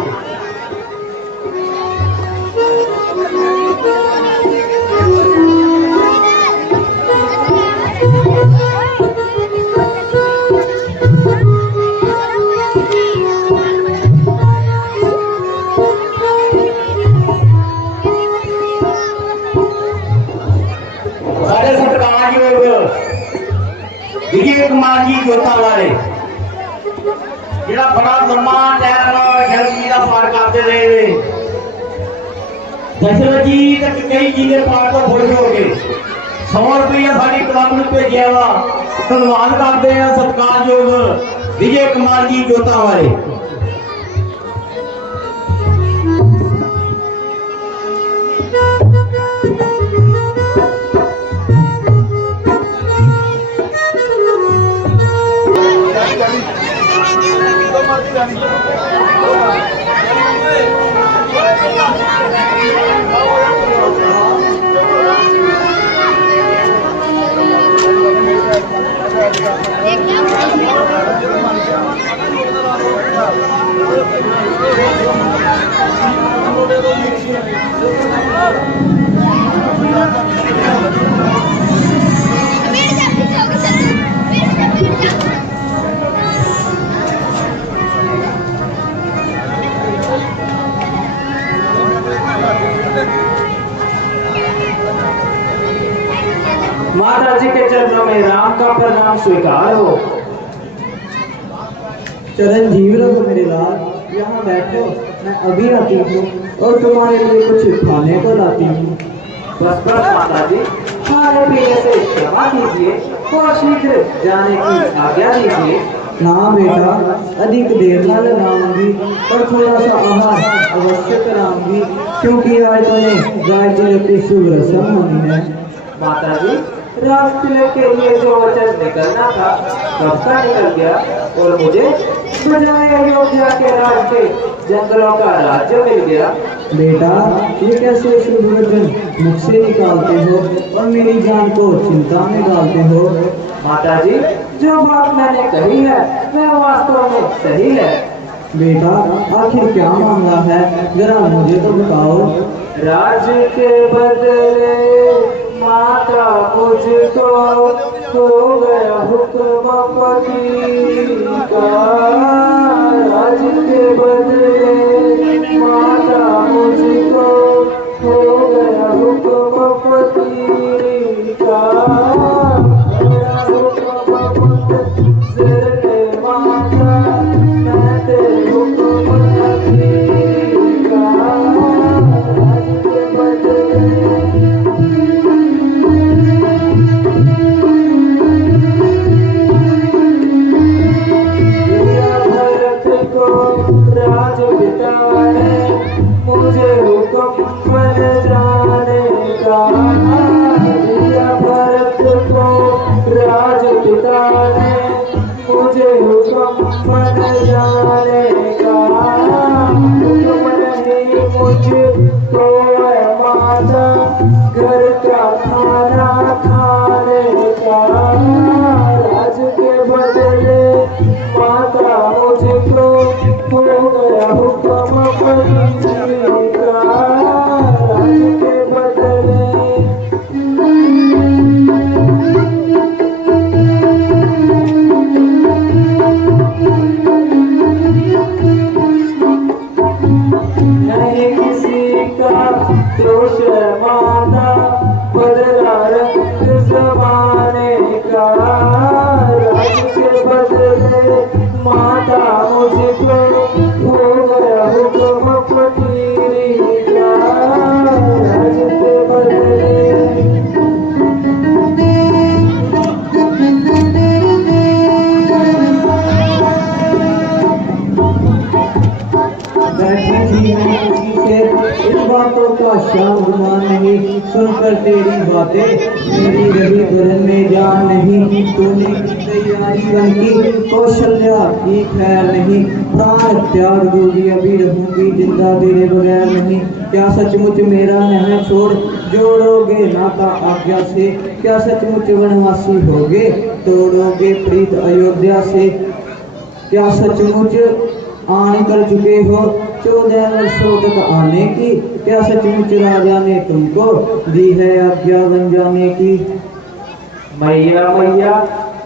विजय कुमार जी जोता वाले जिहड़ा बड़ा लम्मा टाइम जलगी का पार करते रहे दशरथ जी कई जी के पार तो खुश हो गए 100 रुपया साड़ी क्लब नूं भेजिया वा। धन्यवाद करते हैं सत्कारयोग विजय कुमार जी जोता वाले। माता जी के चरणों में राम का प्रणाम स्वीकार हो। चिरंजीव रहो मेरे लाल, यहाँ बैठो, मैं अभी आती हूँ और तुम्हारे लिए कुछ खाने को लाती हूँ। बस बस माता जी, खाने पीने से क्षमा कीजिए और शीघ्र जाने की आज्ञा दीजिए। ना बेटा, अधिक देर ना लगाऊंगी, पर थोड़ा सा आहार अवश्य कराऊंगी, क्योंकि आज तुम्हें राज तिलक की शुभ रस्म होनी है। माता जी, राज तिलक के लिए जो वचन निकलना था कब का निकल गया और मुझे बजाय अयोध्या के राज के जंगलों का राज्य मिल गया। बेटा, ये कैसे शुभ वचन मुख से निकालते हो और मेरी जान को चिंता में डालते हो। माता जी, जो बात मैंने कही है वह वास्तव में सही है। बेटा, आखिर क्या मामला है, जरा मुझे तो बताओ। राज्य के बदले माता मुझको हो गया हुक्म पति का। राज्य के बदले माता मुझको हो गया हुक्म पति का। घर का खाना खाने का। राज के बदले माता मुझको हो गया हुक्म पति का। राज के बदले नहीं किसी का दोष माता, बदला रंग जमाने का। राज के बदले माता मुझको हो गया हुक्म पति का। राज के बदले इस बातों का श्याम गुमान नहीं, सुनकर तेरी बातें मेरी रही गगन में जान नहीं। तूने की तैयारी बनकी कौशल्या की खैर नहीं, प्राण त्याग दूंगी अभी रहूंगी जिंदा तेरे बगैर नहीं। क्या सचमुच मेरा नह छोड़ जोड़ोगे नाता आज्ञा से, क्या सचमुच वनवासी होगे तोड़ोगे प्रीत अयोध्या से। क्या सचमुच आन कर चुके हो 14 वर्षों तक आने की, क्या सचमुच राजा ने तुमको दी है आज्ञा बन जाने की। मैया मैया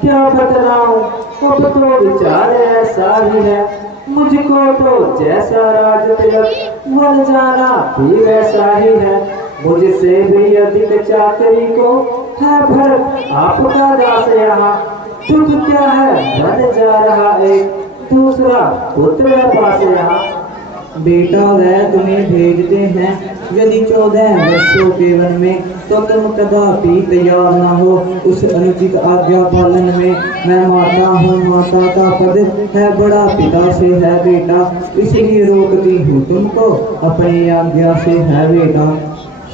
क्या बतलाऊं, अब तो विचार ऐसा ही है। मुझको तो जैसा राज तिलक बन जाना भी वैसा ही है। मुझसे भी अधिक चाकरी को है भरत आपका दास यहाँ। दुख क्या है बन जा रहा एक दूसरा पुत्र है पास यहाँ। बेटा, वह तुम्हें भेजते हैं यदि 14 वर्षों के वन में, तो तुम कदापि तैयार न हो उस अनुचित आज्ञा पालन में। मैं माता हूँ, माता का पद है बड़ा पिता से है बेटा, इसलिए रोकती हूँ तुमको अपनी आज्ञा से है बेटा।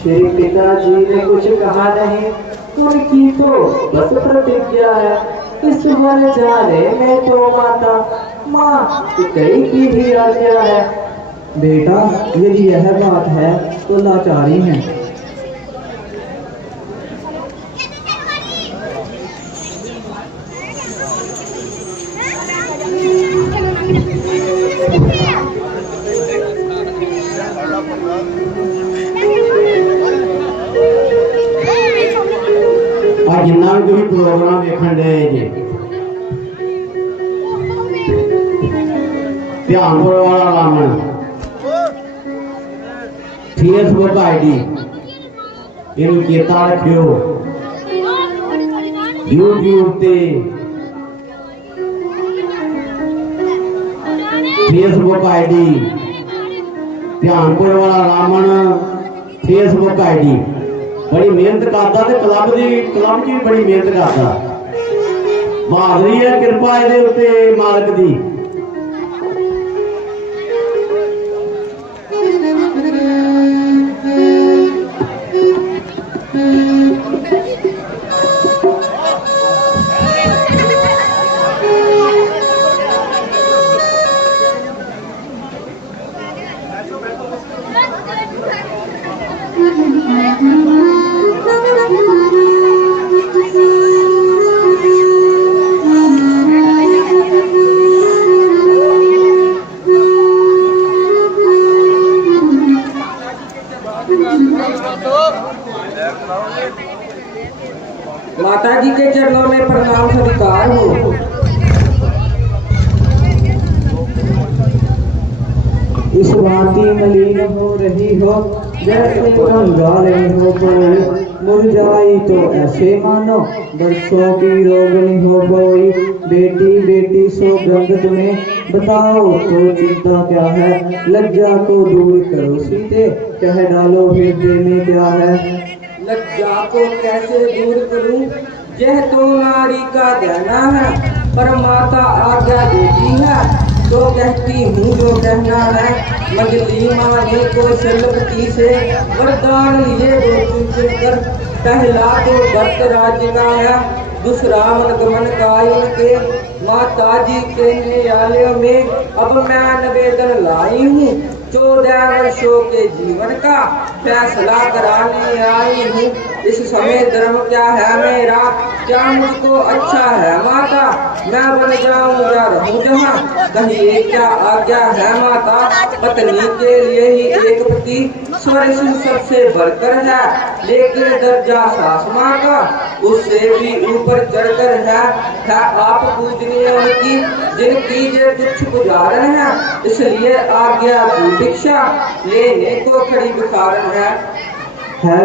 श्री पिताजी ने कुछ कहा नहीं, उनकी तो बस प्रतिज्ञा है। इस वन जाने में तो माता माँ कई की भी आज्ञा है। बेटा, यदि यह बात है तो लाचारी है। आज जिन्ना भी तुम प्रोग्राम देखने दे जे ध्यानपुर वाला रामन फेसबुक आईडी इन चेता रखियो। यूट्यूब ते फेसबुक आईडी ध्यानपुर वाला रामन फेसबुक आईडी बड़ी मेहनत करता, क्लब की बड़ी मेहनत करता। बहादुरी है कृपा ਇਹਦੇ ਉੱਤੇ ਮਾਲਕ ਦੀ। माता जी के चरणों में प्रणाम स्वीकार हो। इस भांति मलिन हो रही हो जैसे कंगाल हो कोई, मुरझाई तो ऐसे मानो बरसों की रोगनी हो कोई। बेटी बेटी सो गंग तुम्हें बताओ तो चिंता क्या है, लज्जा को दूर करो सीते कह डालो हृदय में क्या है। लज्जा को कैसे दूर करूं, यह तो नारी का गहना है, पर माता आज्ञा देती है तो कहती हूँ जो कहना है। मंगली माने को शलपति से वरदान लिए दो चुनकर, पहला तो भक्त राज्य का है, दूसरा मनगमन का इनके। माता जी के न्यायालय में अब मैं निवेदन लाई हूँ, 14 वर्षों के जीवन का फैसला कराने आई हूँ। इस समय धर्म क्या है मेरा, क्या मुझको अच्छा है माता, मैं बन जाऊँ या रहूँ जहाँ, कहिए क्या आज्ञा है माता। पत्नी के लिए ही एक पति स्वर्ग से सबसे बढ़कर है, लेकिन दर्जा सास माँ का उससे भी ऊपर चढ़कर है आप पूजनीय उनकी जिनकी ये तुच्छ गुजारन है, इसलिए आज्ञा की भिक्षा लेने को खड़ी भिखारन है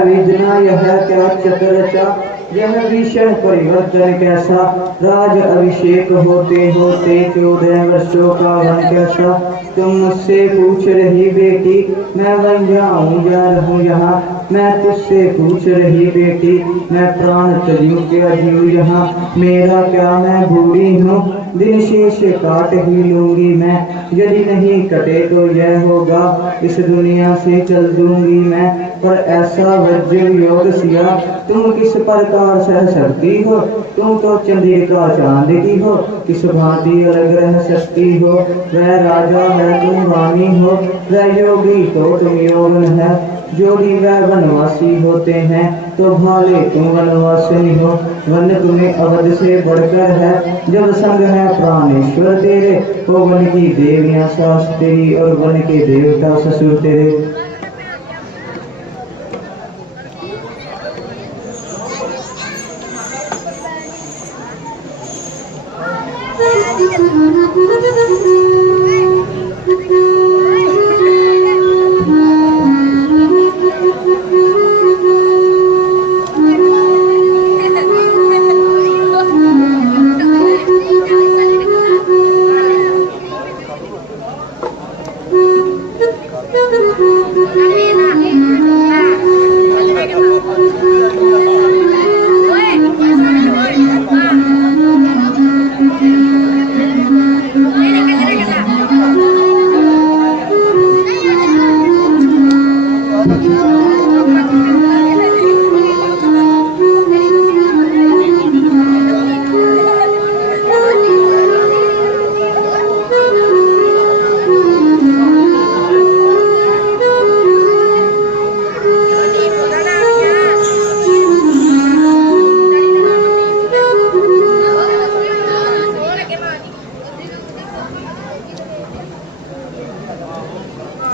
विजना यह क्या चक्र रचा, यह विषय परिवर्तन कैसा। राज अभिषेक होते होते 14 वर्षों का वन कैसा। तुम मुझसे पूछ रही बेटी मैं बन जाऊं या रहूं यहाँ, मैं तुझसे पूछ रही बेटी मैं प्राण तजूं क्या जीऊं यहाँ। मेरा क्या मैं बूढ़ी हूँ, दिन शेष काट ही लूंगी मैं, यदि नहीं कटे तो यह होगा इस दुनिया से चल दूंगी मैं। पर ऐसा वज्र योग सिया तुम किस प्रकार सह सकती हो, तुम तो चंद्रिका चांद की हो, किस भांति अलग रह सकती हो। वह राजा है तुम रानी हो, वह योगी तो तुम योगन है, जोगी वह वनवासी होते हैं तो भाले तुम वनवासिनी हो। वन तुम्हें अवध से बढ़कर है, जब संग है प्राणेश्वर तेरे, वो वन की देवियां सास तेरी और वन के देवता ससुर तेरे।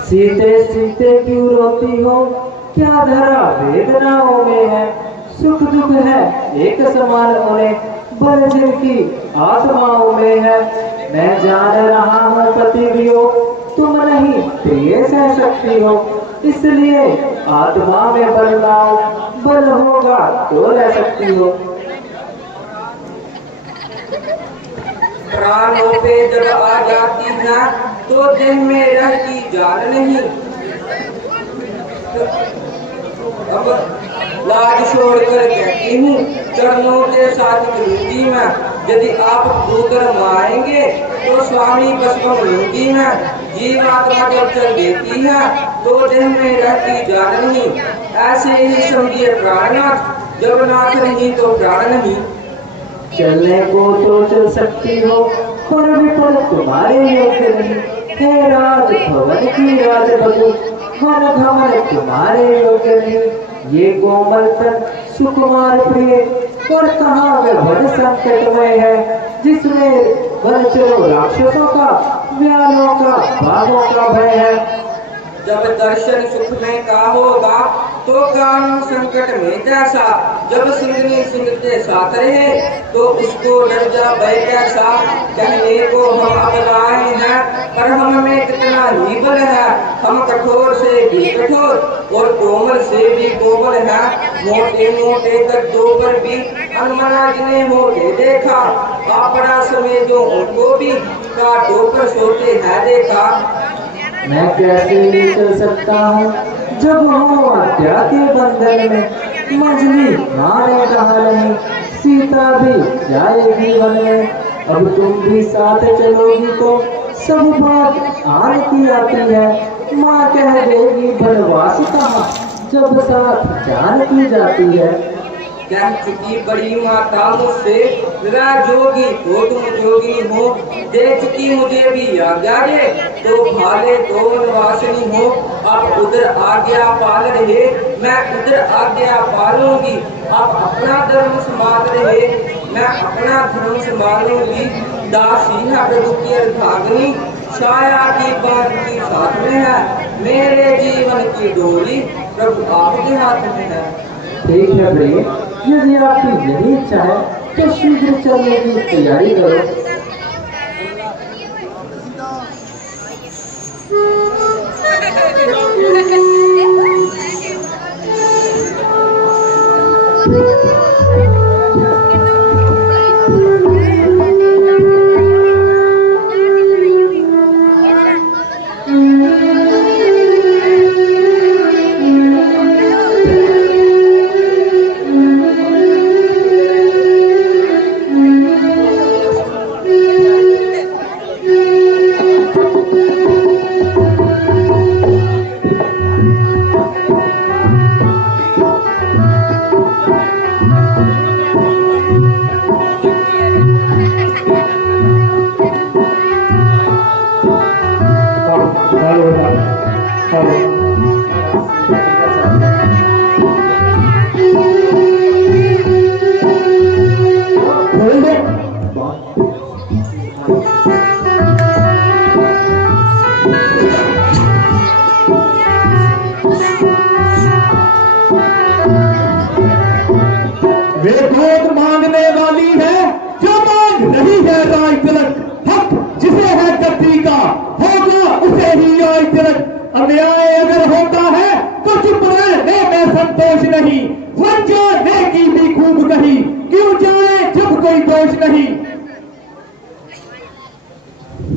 सीते सीते क्यों रोती हो, क्या धरा वेदनाओं में है। सुख दुख है एक समान उन्हें, बल जिनकी आत्माओं में है। मैं जान रहा हूँ पतिवियो तुम नहीं प्रिय सह सकती हो, इसलिए आत्मा में बल लाओ, बल होगा तो रह सकती हो। प्राणों पे जब आ जाती है तो देह में रहती जान नहीं। अब लाज छोड़कर कहती हूँ चरणों के साथ चलूंगी मैं, यदि आप दूकर मारेंगे तो स्वामी बसम लूंगी है। जीवात्मा जब चल देती है तो देह में रहती जान नहीं। ऐसे ही समझिए प्राणनाथ, जब नाथ नहीं तो प्राण नहीं। चलने को तो चल सकती हो पर विपल तुम्हारे योग्य नहीं। हे राज भवन की राजबधू मन घमन तुम्हारे योग्य नहीं। ये कोमल तन सुकुमार प्रिय और कहाँ वे बड़ संकटमय है, जिसमें वनचरों राक्षसों का व्यालों का बाघों का भय है। जब दर्शन सुख में का होगा तो कानून संकट में जैसा। जब सिंगनी सिंह के साथ रहे तो उसको डर जा भय कैसा। कहने को हम अब लाए हैं पर हम में कितना ही बल है। हम कठोर से भी कठोर और कोमल से भी कोमल है। मोटे मोटे गद्दों पर भी अनमना जिन्हें मोटे देखा। आपड़ा समय जो उनको भी काटों पर सोते है देखा। मैं कैसे चल सकता हूँ जब हो हत्या के बंधन में। मंजली माने कहा नहीं, सीता भी जाएगी वन में। अब तुम भी साथ चलोगी तो सब बात आने की आती है। माँ कह देगी बनवास कहाँ जब साथ जान की जाती है। कह चुकी बड़ी माता मुझसे मेरा जोगी हो तुम जोगी हो। दे चुकी मुझे भी आज्ञा रे तो भाले तो वनवासिनी हो। अब उधर आज्ञा पाल रहे मैं उधर आज्ञा पालूंगी। अब अपना धर्म संभाल रहे मैं अपना धर्म संभालूंगी। दासी है प्रभु की अर्धांगिनी छाया की बात की साथ में है। मेरे जीवन की डोरी प्रभु आपके हाथ में है। ठीक है प्रिय, यदि आपकी यही इच्छा है तो शीघ्र चलने की तैयारी करो। अन्याय अगर होता है तो चुप रहने में संतोष नहीं। वन जाने की भी खूब कही क्यों जाए जब कोई दोष नहीं।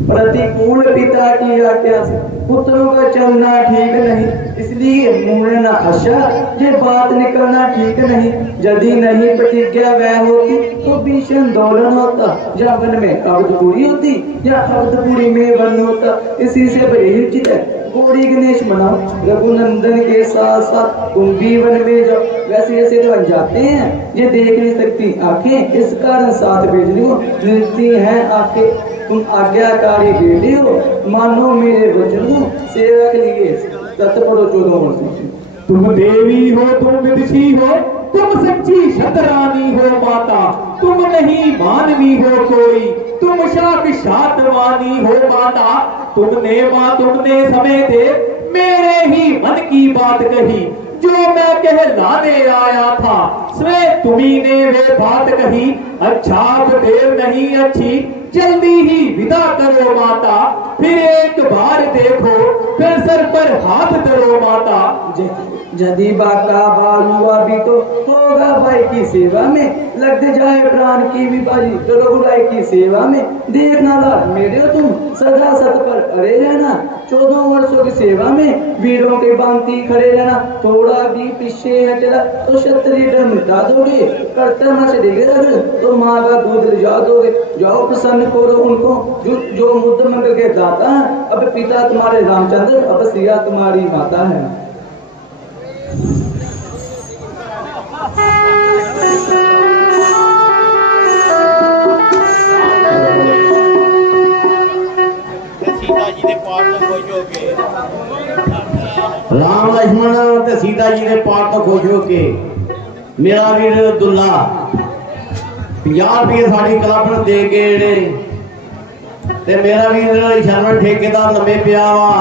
प्रतिकूल पिता की आज्ञा से पुत्रों का चलना ठीक नहीं, इसलिए मुंह न हंसा ये बात निकलना ठीक नहीं। यदि नहीं प्रतिज्ञा वह होती तो भीषण दोलन होता, या वन में अवधपुरी होती या अवधपुरी में वन होता। इसी से परिचित है गौरी गणेश मनाओ, रघुनंदन के साथ साथ तुम भी वन में जाओ। वैसे ऐसे बन जाते हैं ये देख नहीं सकती आंखें, इस कारण साथ भेजनी हो मिलती हैं आंखें। तुम आज्ञाकारी बेटे हो, मानो मेरे वचन को, सेवा के लिए तत्परो 14 वर्ष। तुम देवी हो, तुम विदुषी हो, तुम सच्ची शतरानी हो माता। तुम नहीं मानवी हो कोई, तुम साक्षात वाणी हो माता। तुमने समय थे मेरे ही मन की बात कही, जो मैं कहलाने आया था स्वयं तुम्ही ने वे बात कही। अच्छा अब देर नहीं अच्छी, जल्दी ही विदा करो माता। फिर एक बार देखो, फिर सर पर हाथ धरो माता। यदि बाका बालुआ भी तो होगा भाई की सेवा में, लग जाए प्राण की भी बाजी तो रघुराई की सेवा में। देखना लाल मेरे तुम सदा सत पर अड़े रहना, 14 वर्षों की सेवा में वीरों के बांती खड़े रहना। थोड़ा भी पीछे हटला तो क्षत्रिय डर मिटा दोगे, कर्तव्य से देगे रगड़ तो माँ का दूध लिजा दोगे। जाओ प्रसन्न करो उनको जो मुद्द मंगल के दाता है। अब पिता तुम्हारे रामचंद्र, अब सिया तुम्हारी माता है। राम लक्ष्मण ते सीता जी ने पाठ तो खुश हो के मेरा वीर दुल्ला 50 रुपये साड़ी क्लब दे गए ते मेरा वीर शर्मन ठेकेदार लम्बे पिया वा,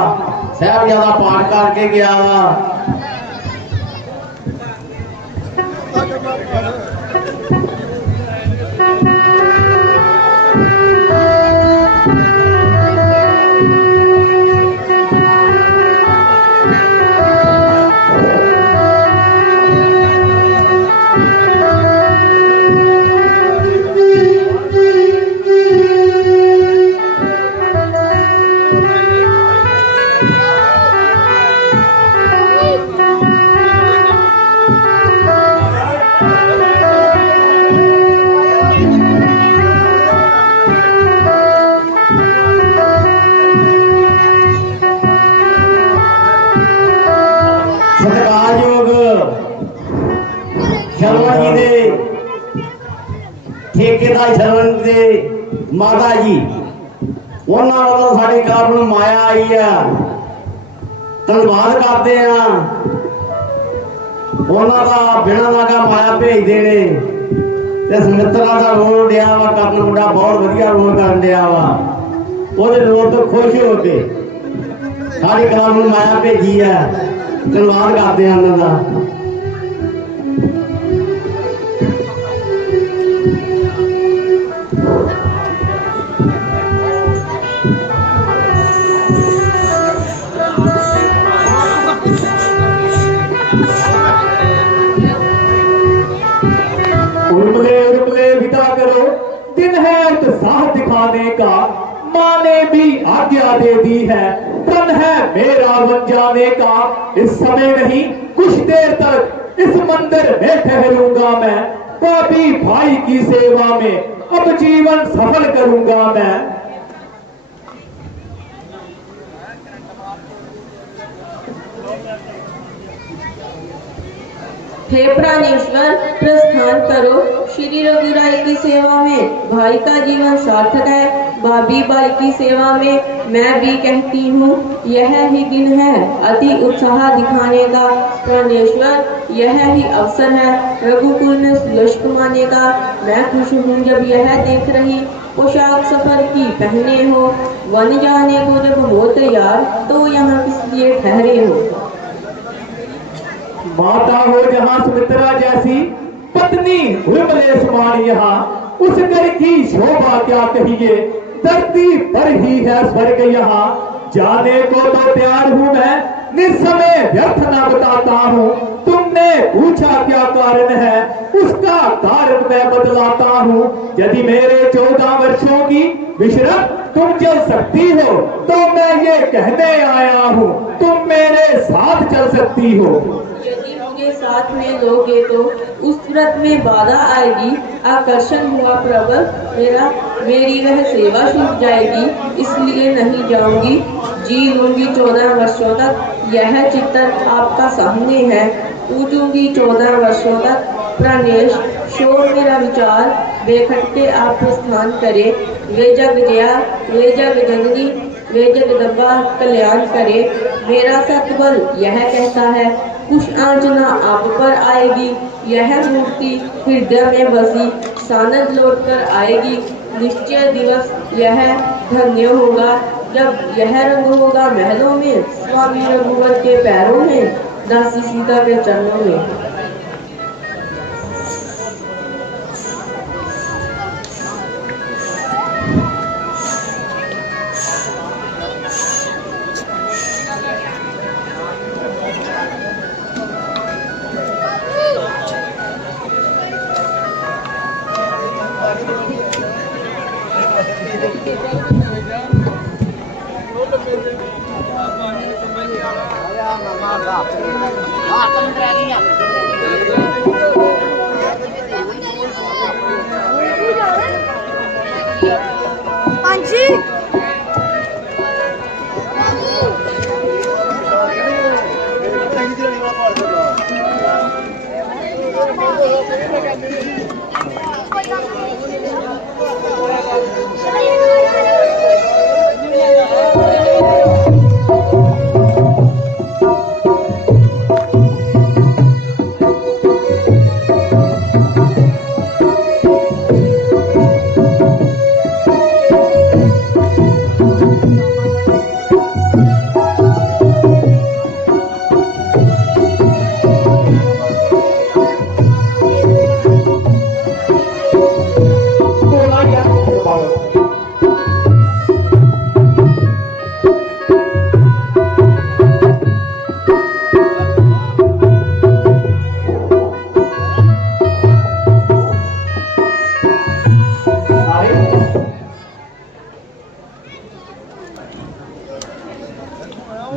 साहबजादा पाठ करके गया वा। शर्मा जी दे ठेकेदार शरण दे माता जी उन्होंने वालों साड़ी क्लब में माया आई है, धन्यवाद करते हैं। उन्होंने बिना लागा माया भेज देने ते सुमित्रा का रोल दिया वा करन, मुंडा बहुत वधिया रोल कर दिया वा। ਉਹਦੇ ਲੋਕ ਤੋਂ ਖੁਸ਼ ਹੋ ਕੇ ਸਾਡੀ ਕਲਾਮ ਨੂੰ ਮਾਇਆ ਭੇਜੀ ਹੈ, ਧੰਨਵਾਦ ਕਰਦੇ ਹਾਂ ਉਹਨਾਂ ਦਾ। उर्मले विदा करो, दिन है उत्साह दिखाने का, माँ ने भी आज्ञा दे दी है, तन है मेरा बन जाने का। इस समय नहीं कुछ देर तक इस मंदिर में ठहरूंगा मैं, पापी भाई की सेवा में अब जीवन सफल करूंगा मैं। हे प्राणेश्वर, प्रस्थान करो। श्री रघुराई की सेवा में भाई का जीवन सार्थक है, भाभी बाई की सेवा में मैं भी कहती हूँ यह ही दिन है अति उत्साह दिखाने का। प्राणेश्वर, यह ही अवसर है रघुकुल में यश कमाने का। मैं खुश हूँ जब यह देख रही पोशाक सफर की पहने हो, वन जाने को जब हो तैयार तो यहाँ किस लिए ठहरे हो। माता हो जहाँ सुमित्रा जैसी, पत्नी उर्मले समान यहाँ, उस घर की शोभा क्या कहिए, धरती पर ही है स्वर्ग यहाँ। जाने को तो तैयार हूँ मैं, निस्समय व्यर्थ न बताता हूँ। तुमने पूछा क्या कारण है, उसका कारण मैं बतलाता हूँ। यदि मेरे 14 वर्षों की विश्राम तुम चल सकती हो तो मैं ये कहने आया हूँ तुम मेरे साथ चल सकती हो। यदि मुझे साथ में लोगे तो उस व्रत में बाधा आएगी, आकर्षण हुआ प्रबल मेरी वह सेवा छूट जाएगी, इसलिए नहीं जाऊंगी। जी लूंगी 14 वर्षों तक, यह चित्र आपका सामने है। पूजूंगी 14 वर्षों तक। प्राणेश, शोर मेरा विचार, बेखटके आप प्रस्थान करे। वे जग जया, वे जग जननी, वे जगदम्बा कल्याण करे। मेरा सतबल यह कहता है कुछ आंचना आप पर आएगी, यह मूर्ति हृदय में बसी सानद लौट कर आएगी। निश्चय दिवस यह धन्य होगा जब यह रंग होगा महलों में, स्वामी रघुवर के पैरों में, दासी सीता के चरणों में।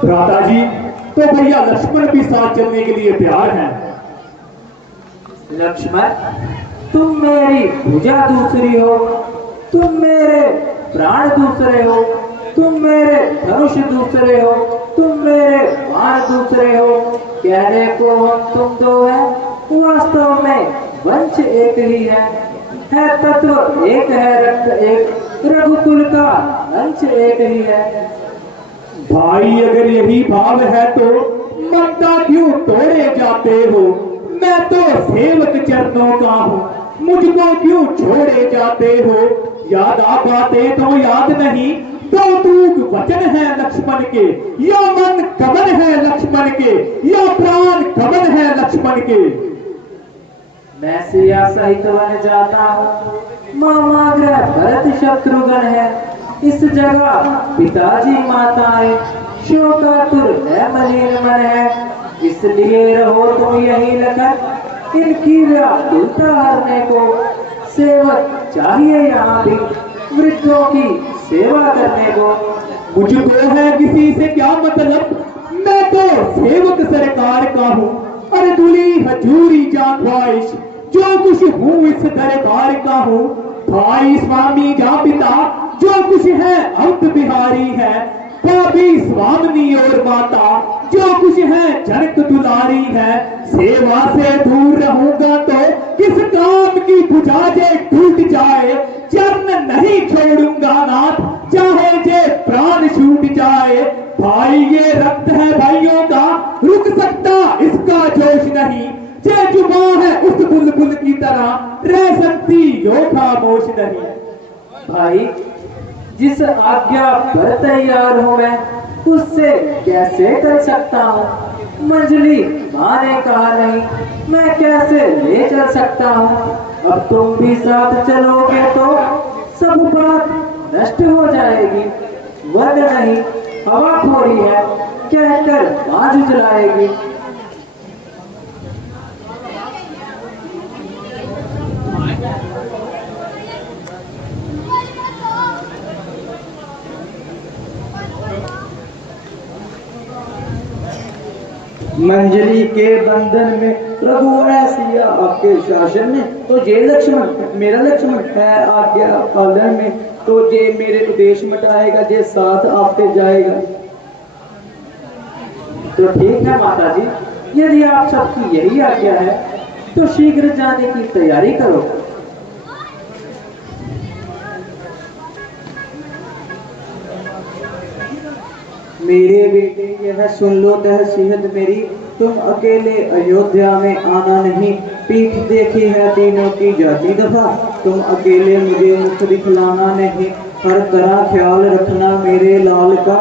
भ्राता जी, तो भैया लक्ष्मण भी साथ चलने के लिए तैयार हैं। लक्ष्मण, तुम मेरी भुजा दूसरी हो, तुम मेरे प्राण दूसरे हो, तुम मेरे धनुष दूसरे हो, तुम मेरे बाण दूसरे हो। कहने को हम तुम दो हैं, वास्तव में वंश एक ही है तत्व एक है, रक्त एक, रघुकुल का अंश एक ही है। भाई अगर यही भाव है तो ममता क्यों तोड़े जाते हो? मैं तो सेवक चरणों का हूँ, मुझको क्यों छोड़े जाते हो? याद आ बातें तो याद नहीं, दो तूक वचन है लक्ष्मण के, या मन कमन है लक्ष्मण के, या प्राण कमन है लक्ष्मण के। मैं सिया सहित वन जाता हूँ, मामाग्रह भरत शत्रुघ्न है। इस जगह पिताजी माताएं, शोकातुर है मलिन मन है। इसलिए रहो तुम यही लखन, इनकी व्याकुलता हरने को। सेवक चाहिए यहाँ भी, वृद्धों की सेवा करने को। मुझको है किसी से क्या मतलब, मैं तो सेवक सरकार का हूँ। अरे दुली हजूरी जा ख्वाहिश, जो कुछ हूँ इस दरबार का हूँ। भाई स्वामी जा पिता, जो कुछ है अंत बिहारी है। भाभी स्वामी और माता, जो कुछ है जनक दुलारी है। सेवा से दूर रहूंगा तो किस काम की भुजा जे टूट जाए। चरण नहीं छोड़ूंगा नाथ, चाहे जे प्राण छूट जाए। भाई ये रक्त है भाइयों का, रुक सकता इसका जोश नहीं। जे जुबान है उस बुलबुल की तरह, रह सकती यो खामोश नहीं। भाई जिस आज्ञा पर तैयार हूँ मैं, उससे कैसे कर सकता हूँ। मंजली माँ ने कहा नहीं, मैं कैसे ले चल सकता हूँ। अब तुम भी साथ चलोगे तो सब बात नष्ट हो जाएगी। वन नहीं हवा थोड़ी है, कहकर बाज जलाएगी। मंजली के बंधन में प्रभु ऐसी आपके शासन में, तो जे लक्ष्मण मेरा लक्ष्मण है आज्ञा पालन में। तो जे मेरे उद्देश्य मटाएगा, जे साथ आपके जाएगा। तो ठीक है माता जी, यदि आप सबकी यही आज्ञा है तो शीघ्र जाने की तैयारी करो। मेरे बेटे यह सुन लो तहसीहत मेरी, तुम अकेले अयोध्या में आना नहीं। पीठ देखी है तीनों की जाती दफा, तुम अकेले मुझे मुख दिखलाना नहीं। हर तरह ख्याल रखना मेरे लाल का,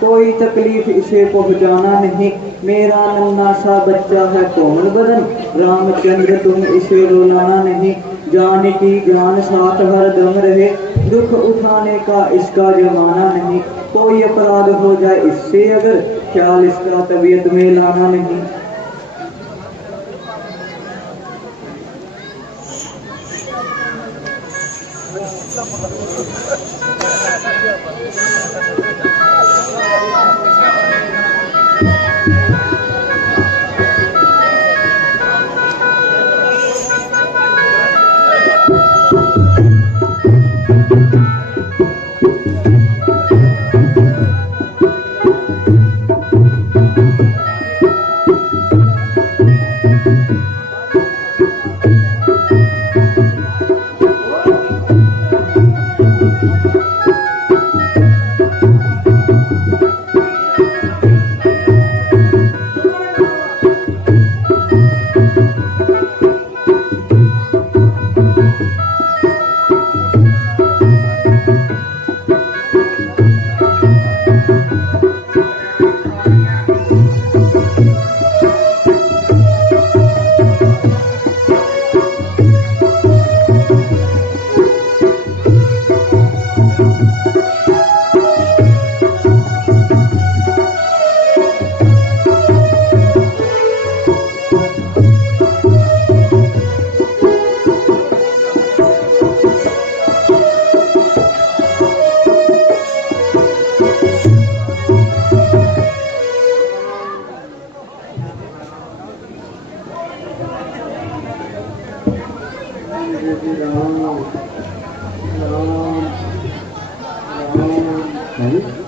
कोई तकलीफ इसे पहुंचाना नहीं। मेरा नन्हा सा बच्चा है कोमल बदन, रामचंद्र तुम इसे रुलाना नहीं। जान की जान साथ हर दम रहे, दुख उठाने का इसका जमाना नहीं। कोई अपराध हो जाए इससे अगर, ख्याल इसका तबीयत में लाना नहीं।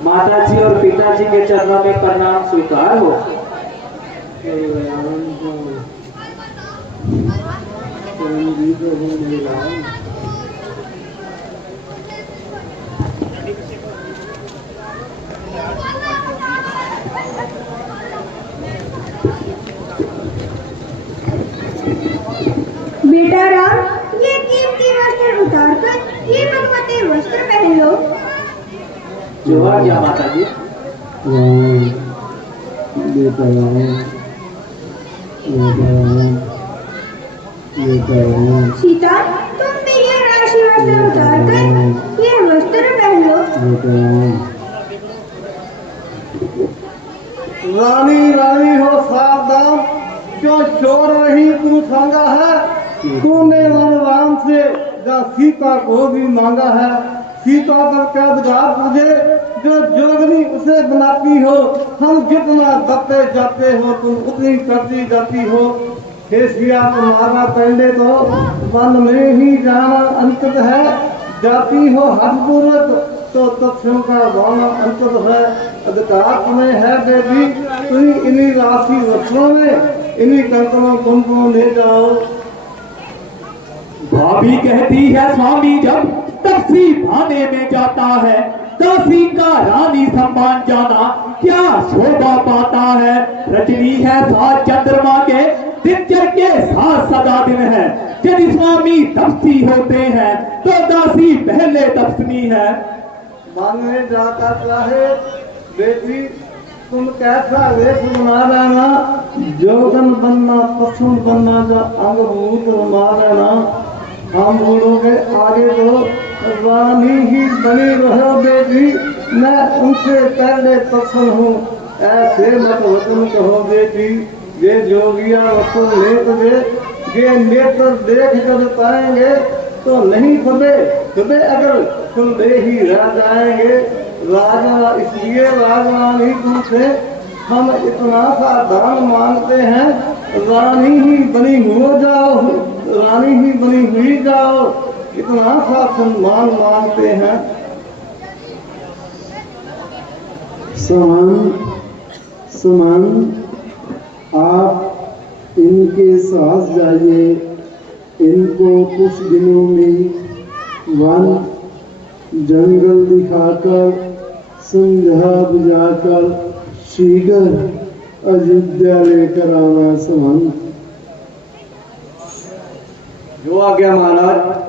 माता जी और पिताजी के चरणों में प्रणाम स्वीकार हो। बेटा राम, ये कीमती वस्त्र उतार कर ये भगवती वस्त्र पहन लो। जोहार क्या माता जी। सीता, तुम भी ये राशि वस्त्र उतार कर ये वस्त्र पहन लो। रानी रानी हो सावधान, क्यों चोर रही तू सांगा है। तूने वन राम से जा सीता को भी मांगा है। सीता पर कैदगार तुझे जो जोगनी उसे बनाती हो। हम जितना दबते जाते हो तुम उतनी करती जाती हो। हे सिया तुम्हारा पहले तो वन में ही जाना अंकित है। जाती हो हठपूर्वक तो तथ्यों का वाना अंकित है। अधिकार तुम्हें है बेबी, तुम इन्हीं राशि वस्त्रों में इन्हीं कंकणों कुंकुमों ले जाओ। भाभी कहती है स्वामी जब तपसी भाने में जाता है, दासी का रानी सम्मान जाना क्या शोभा पाता है। रजनी है साथ चंद्रमा के, दिनचर के साथ सदा दिन है। यदि स्वामी तपसी होते हैं तो दासी पहले तपस्नी है। मानने जाता चाहे बेटी तुम कैसा वेश बना रहना। जोगन बनना पसंद बनना जा अंगभूत बना रहना। हम बूढ़ों के आगे तो रानी ही बनी रहो बेटी। मैं उनसे पहले पसंद हूँ, ऐसे मत वचन कहो बेटी। ये जोगिया वचन ले तुझे, ये नेत्र देख कर पाएंगे तो नहीं खुदे खुदे अगर खुदे ही रह जाएंगे। राजा इसलिए राजरानी तुमसे हम इतना सा दान मांगते हैं। रानी ही बनी हो जाओ, रानी ही बनी हुई जाओ, इतना सा सम्मान मांगते हैं। समान समान आप इनके साथ जाइए। इनको कुछ दिनों में वन जंगल दिखाकर संध्या बुझाकर शीघ्र अयोध्या लेकर आना। समान जो आज्ञा महाराज।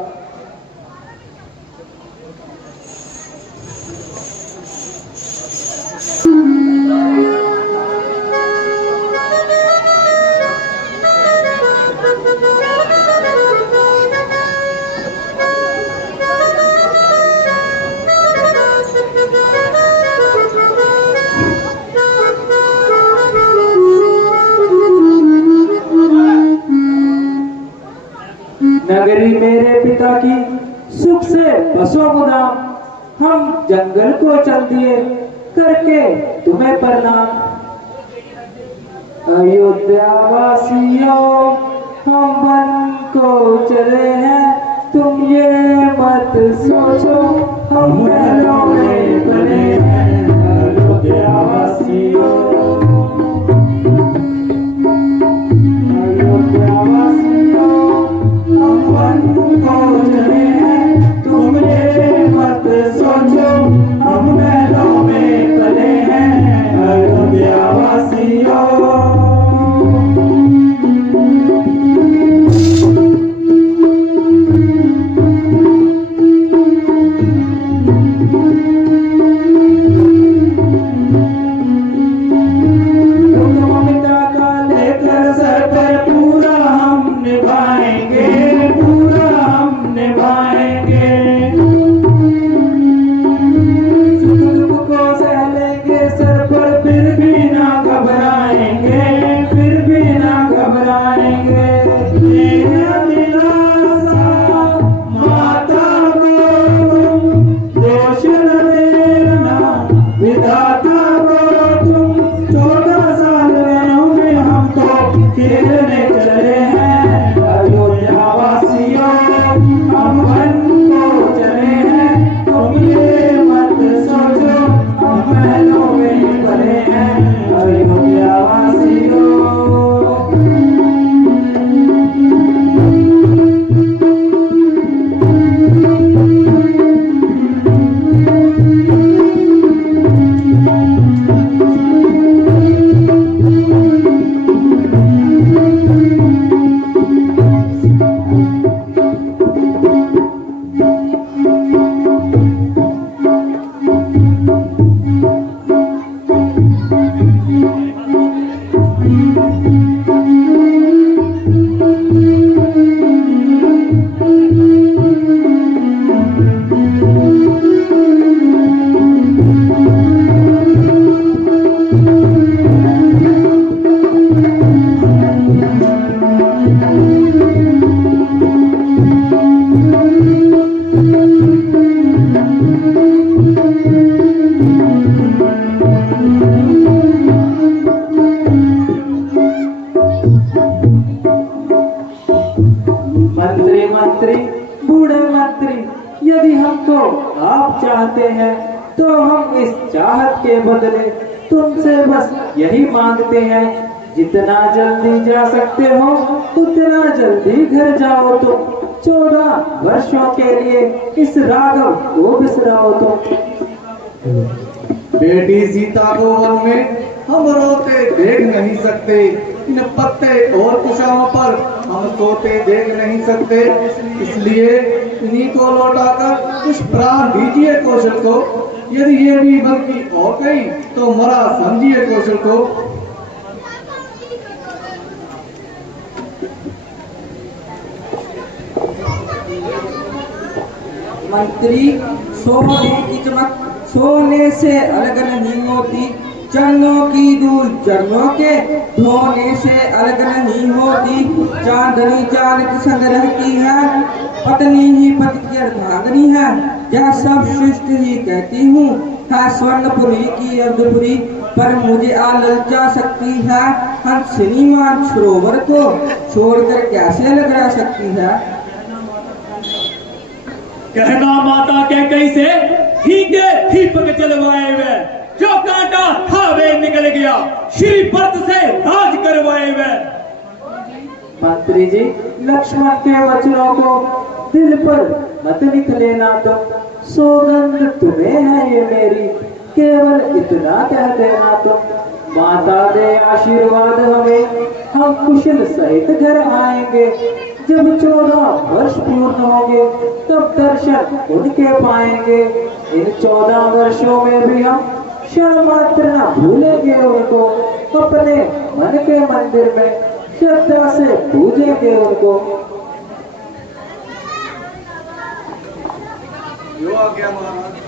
नगरी मेरे पिता की सुख से बसो गुदाम। हम जंगल को चल दिए करके तुम्हें प्रणाम। अयोध्या वासियों हम वन को चले हैं, तुम ये मत सोचो हम महलों में बने हैं। अयोध्या वासियों, अयोध्या वासियों हम वन को चले हैं, तुम ये मत सोचो हम महलों में बने हैं। अयोध्या वासियों, मंत्री मंत्री बूढ़े मंत्री, यदि हमको आप चाहते हैं तो हम इस चाहत के बदले तुमसे बस यही मांगते हैं, जितना जल्दी जा सकते हो उतना जल्दी घर जाओ। तुम 14 वर्षों के लिए इस राघव को बिसराओ। तुम बेटी सीता को वन में हम रोते देख नहीं सकते, इन पत्ते और कुशाओं पर हम सोते देख नहीं सकते, इसलिए इन्हीं को लौटाकर कुछ प्राण दीजिए कौशल को। यदि ये भी बल्कि और कहीं तो मरा समझिए कौशल को। मंत्री, सोने की चमक सोने से अलग नहीं होती, चरणों की धूल चरणों के धोने से अलग नहीं होती। चांदनी चांद के संग रहती है, पत्नी ही पति की अर्धांगिनी है। यह सब सृष्टि ही कहती हूँ है स्वर्णपुरी की अर्धपुरी, पर मुझे आललचा सकती है हंसिनी मानसरोवर को छोड़कर कैसे अलग रह सकती है। कहना माता के कैसे ठीके दीपक जलवाए वे, जो कांटा था वे निकल गया, श्री भरत से राज करवाए वे। मंत्री जी, लक्ष्मण के वचनों को दिल पर मत लिख लेना। तुम सौगंध तुम्हें है ये मेरी, केवल इतना कह देना। तुम माता दे आशीर्वाद हमें, हम कुशल सहित घर आएंगे। जब 14 वर्ष पूर्ण होंगे तब दर्शन उनके पाएंगे। इन 14 वर्षों में भी हम क्षण मात्र न भूलेंगे उनको, अपने मन के मंदिर में श्रद्धा से पूजेंगे उनको। जो आज्ञा महाराज।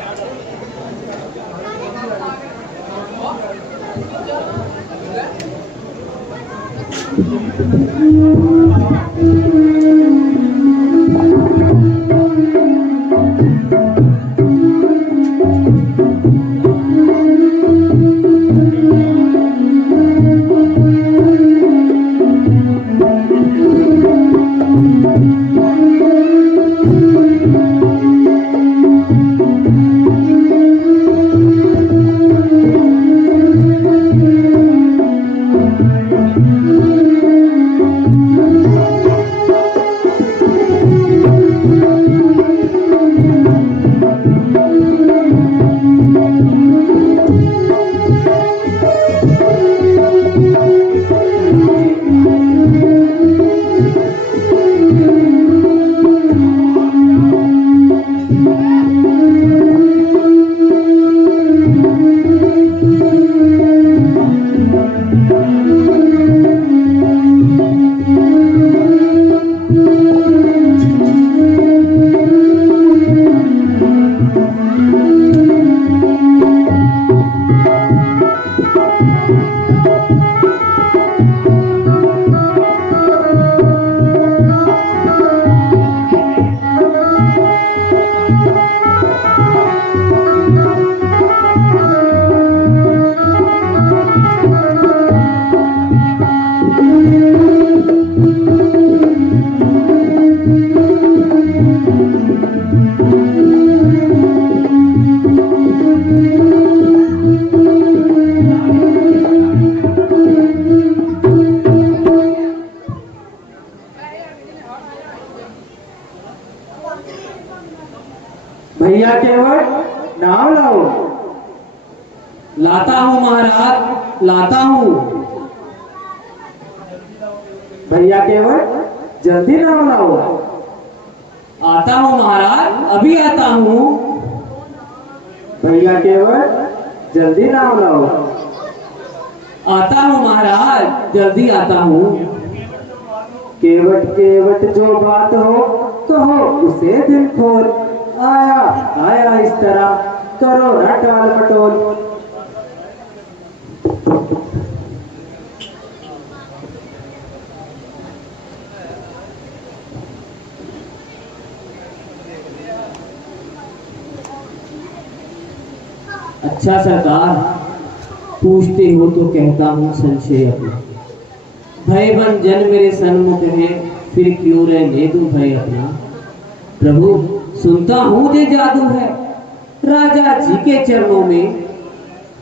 भैया केवल नाव लाओ। लाता हूँ महाराज, लाता हूँ। भैया केवल जल्दी नाव लाओ। आता हूँ महाराज, अभी आता हूँ। भैया केवल जल्दी नाव लाओ। आता हूँ महाराज, जल्दी आता हूँ। केवट केवट जो बात हो कहो उसे दिल खोल, आया आया इस तरह करो न टाल मटोल। अच्छा सरकार, पूछते हो तो कहता हूँ संशय अपना। भय बन जन मेरे सन्मुख है, फिर क्यों रहने दूं भय अपना। प्रभु सुनता हूँ ये जादू है, राजा जी के चरणों में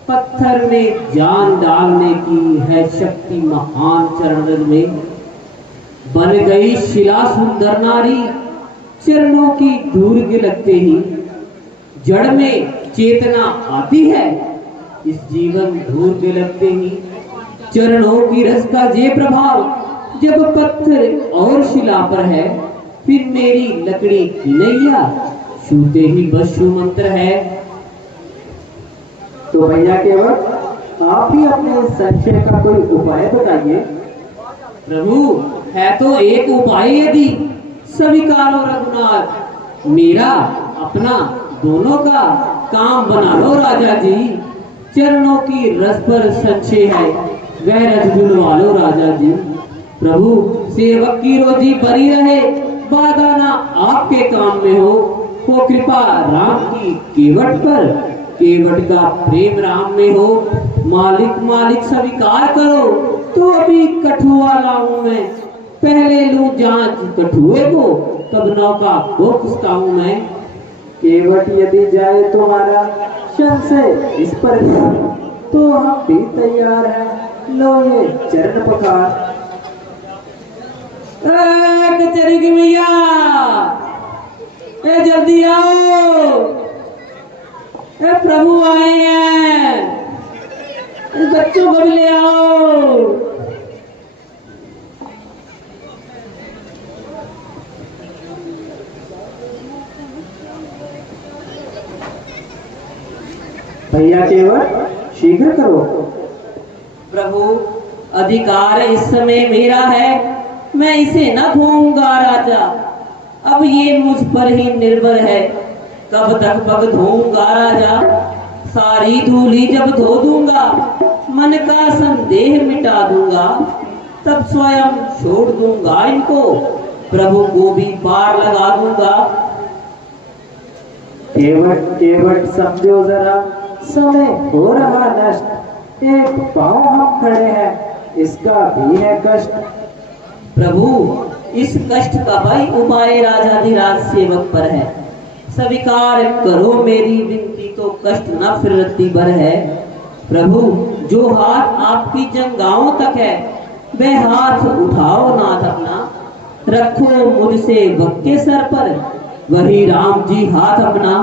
पत्थर में जान डालने की है शक्ति महान चरण में। बन गई शिला सुंदर नारी, चरणों की धूल के लगते ही जड़ में चेतना आती है। इस जीवन धूल के लगते ही चरणों की रस का ये प्रभाव जब पत्थर और शिला पर है, फिर मेरी लकड़ी की नैया छूते ही बशु मंत्र है। तो भैया केवल आप ही अपने संशय का कोई उपाय बताइए। प्रभु है तो एक उपाय, यदि स्वीकार हो रघुनाथ, मेरा अपना दोनों का काम बना लो राजा जी। चरणों की रस पर संशय है, वह रस जुड़वा लो राजा जी। प्रभु सेवक की रोजी बनी रहे, बाधा ना आपके काम में हो कृपा राम की केवट पर, केवट का प्रेम राम में हो। मालिक मालिक स्वीकार करो, तो अभी कठुआ लाऊं मैं, पहले लूं जांच कठुए को, तब नौका को पुछताऊं मैं। केवट यदि जाए तुम्हारा संशय इस पर, तो हम भी तैयार हैं, लो ये चरण पखार। कचहरी की मैया, जल्दी आओ, प्रभु आए हैं, बच्चों को भी ले आओ। भैया केवल शीघ्र करो। प्रभु अधिकार इस समय मेरा है, मैं इसे न धोऊंगा राजा। अब ये मुझ पर ही निर्भर है, कब तक पग धोऊंगा राजा। सारी धूली जब धो दूंगा, मन का संदेह मिटा दूंगा, तब स्वयं छोड़ दूंगा इनको, प्रभु को भी पार लगा दूंगा। केवट केवट समझो जरा, समय हो रहा नष्ट, एक पांव हम खड़े हैं, इसका भी है कष्ट। प्रभु इस कष्ट का भाई उपाय राजाधिराज सेवक पर है, स्वीकार करो मेरी विनती, तो कष्ट न फिर रत्ती भर है। प्रभु जो हाथ आपकी जंगाओं तक है, वह हाथ उठाओ नाथ अपना, रखो मुझसे वक्त के सर पर, वही राम जी हाथ अपना।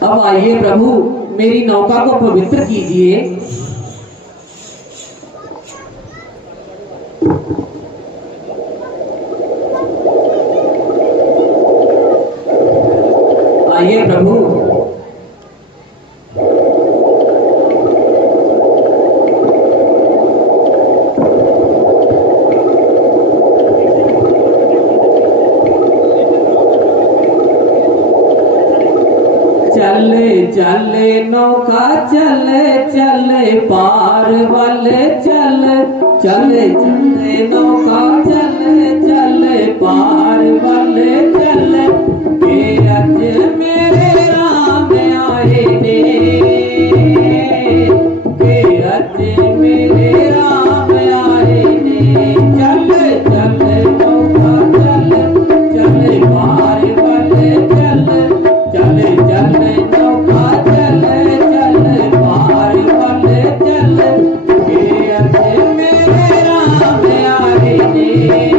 अब आइए प्रभु, मेरी नौका को पवित्र कीजिए। आइए प्रभु। चले चले नौका चले चले पार वाले, चले चले चले नौका चले चले पार वाले, चले के आज मेरे राम आए ने, के आज मेरे राम आए ने। चले चले नौका चले चले पार वाले, चले चले चले नौका चले चले पार वाले, चले के आज मेरे राम आए ने।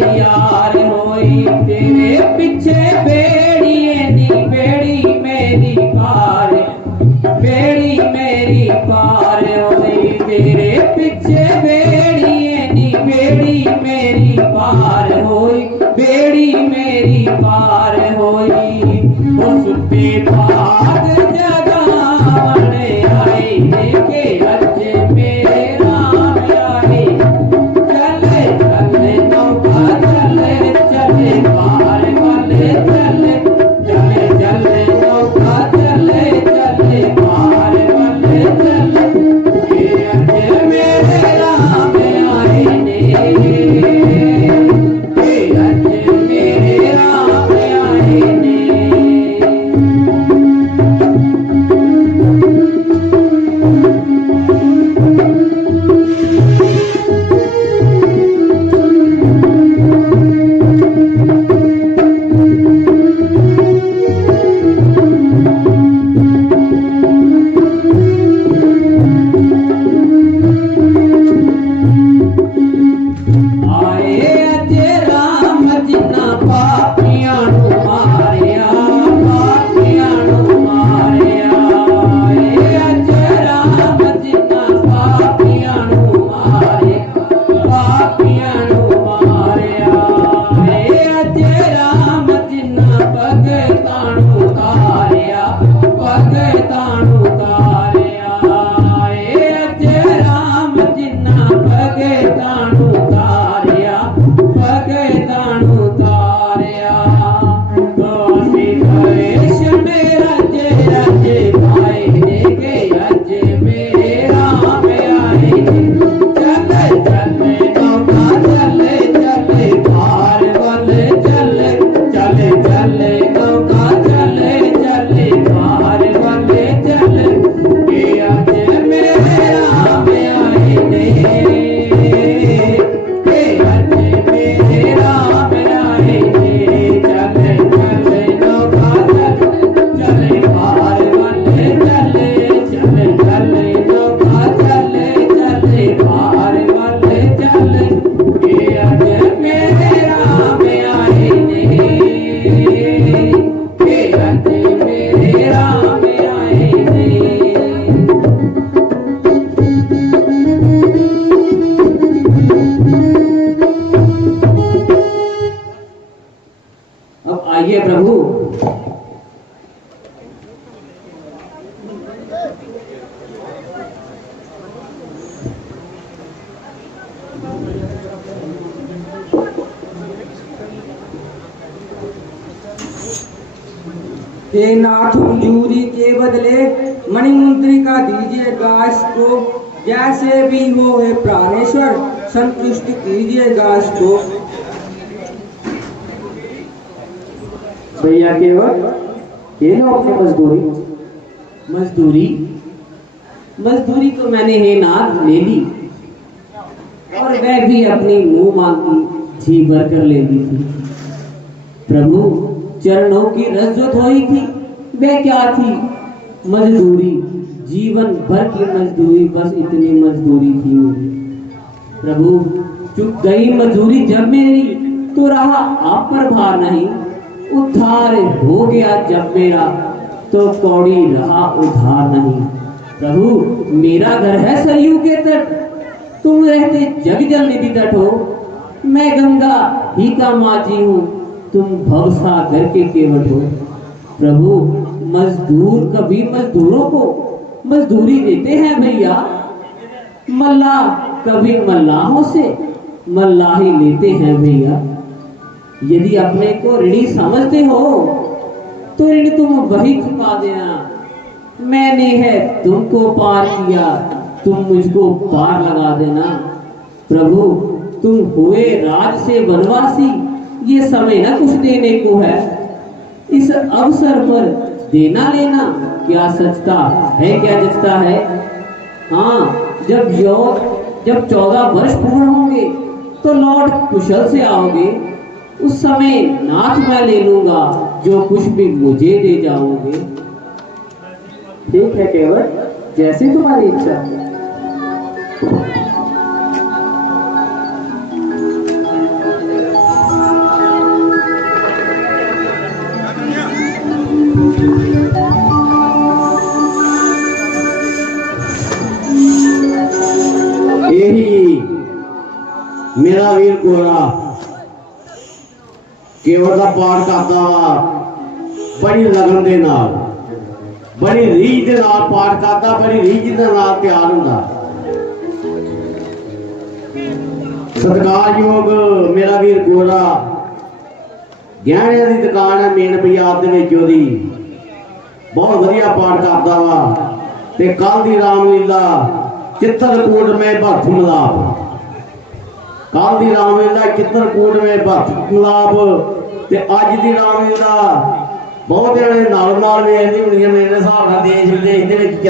तैयार होई तेरे पीछे बेड़िए नी बेड़ी मेरी पार, बेड़ी मेरी पार होई तेरे पीछे बेड़िए नी बेड़ी मेरी पार होई, बेड़ी मेरी पार होई। उस पे भाग जगावन आई देखे अज मेरे राम आए, चले चले नौका चले चले पार वाले चले, चले चले नौका चले चले पार वाले चले, ये अज मेरे राम आए ने, ये अज मेरे राम आए ने। हे नाथ मंजूरी के बदले मणिमुंत्री का दीजिएगा इसको, जैसे भी हो है प्राणेश्वर संतुष्ट कीजिएगा इसको। भैया केवल ये लो अपनी मजदूरी। मजदूरी मजदूरी तो मैंने हे नाथ ले ली, और वह भी अपनी मुंह मांगी जी भर कर ले दी थी। प्रभु चरणों की रज्जत हुई थी, वह क्या थी? मजदूरी, जीवन भर की मजदूरी, बस इतनी मजदूरी थी मुझे। प्रभु चुक गई मजदूरी जब मेरी, तो रहा आप पर भार नहीं। उद्धार हो गया जब मेरा, तो कौड़ी रहा उधार नहीं। प्रभु मेरा घर है सरयू के तट, तुम रहते जग जल निधि तट हो। मैं गंगा ही का माझी हूँ, तुम भवसागर के केवट हो। प्रभु मजदूर कभी मजदूरों को मजदूरी देते हैं भैया, मल्लाह कभी मल्लाहों से मल्लाही लेते हैं भैया। यदि अपने को ऋणी समझते हो तो ऋण तुम वही चुका देना। मैंने है तुमको पार किया, तुम मुझको पार लगा देना। प्रभु तुम हुए राज से वनवासी, ये समय न कुछ देने को है। इस अवसर पर देना लेना क्या सचता है, क्या जचता है। हाँ जब 14 वर्ष पूर्ण होंगे तो लौट कुशल से आओगे। उस समय नाथ मैं ले लूंगा, जो कुछ भी मुझे दे जाओगे। ठीक है केवल, जैसी तुम्हारी इच्छा। मेरा वीर गोरा केवल का पाठ करता वा बड़ी लगन दे नाल, बड़ी रीझ दे नाल पाठ करता, बड़ी रीझ दे नाल तैयार हुंदा। सत्कारयोग मेरा वीर गोरा गहणियां दी दुकान है मेन बाजार दे विच, ओदी बहुत वधिया पाठ करदा वा। ते कल दी रामलीला चित्रकूट में भरत मिलाप, कल दी रामलीला चित्रकूट में भरत मिलाप ते अज दी रामलीला बहुत जने नाल नाल वेखदे होणगे मेरे हिसाब नाल देश विदेश दे विच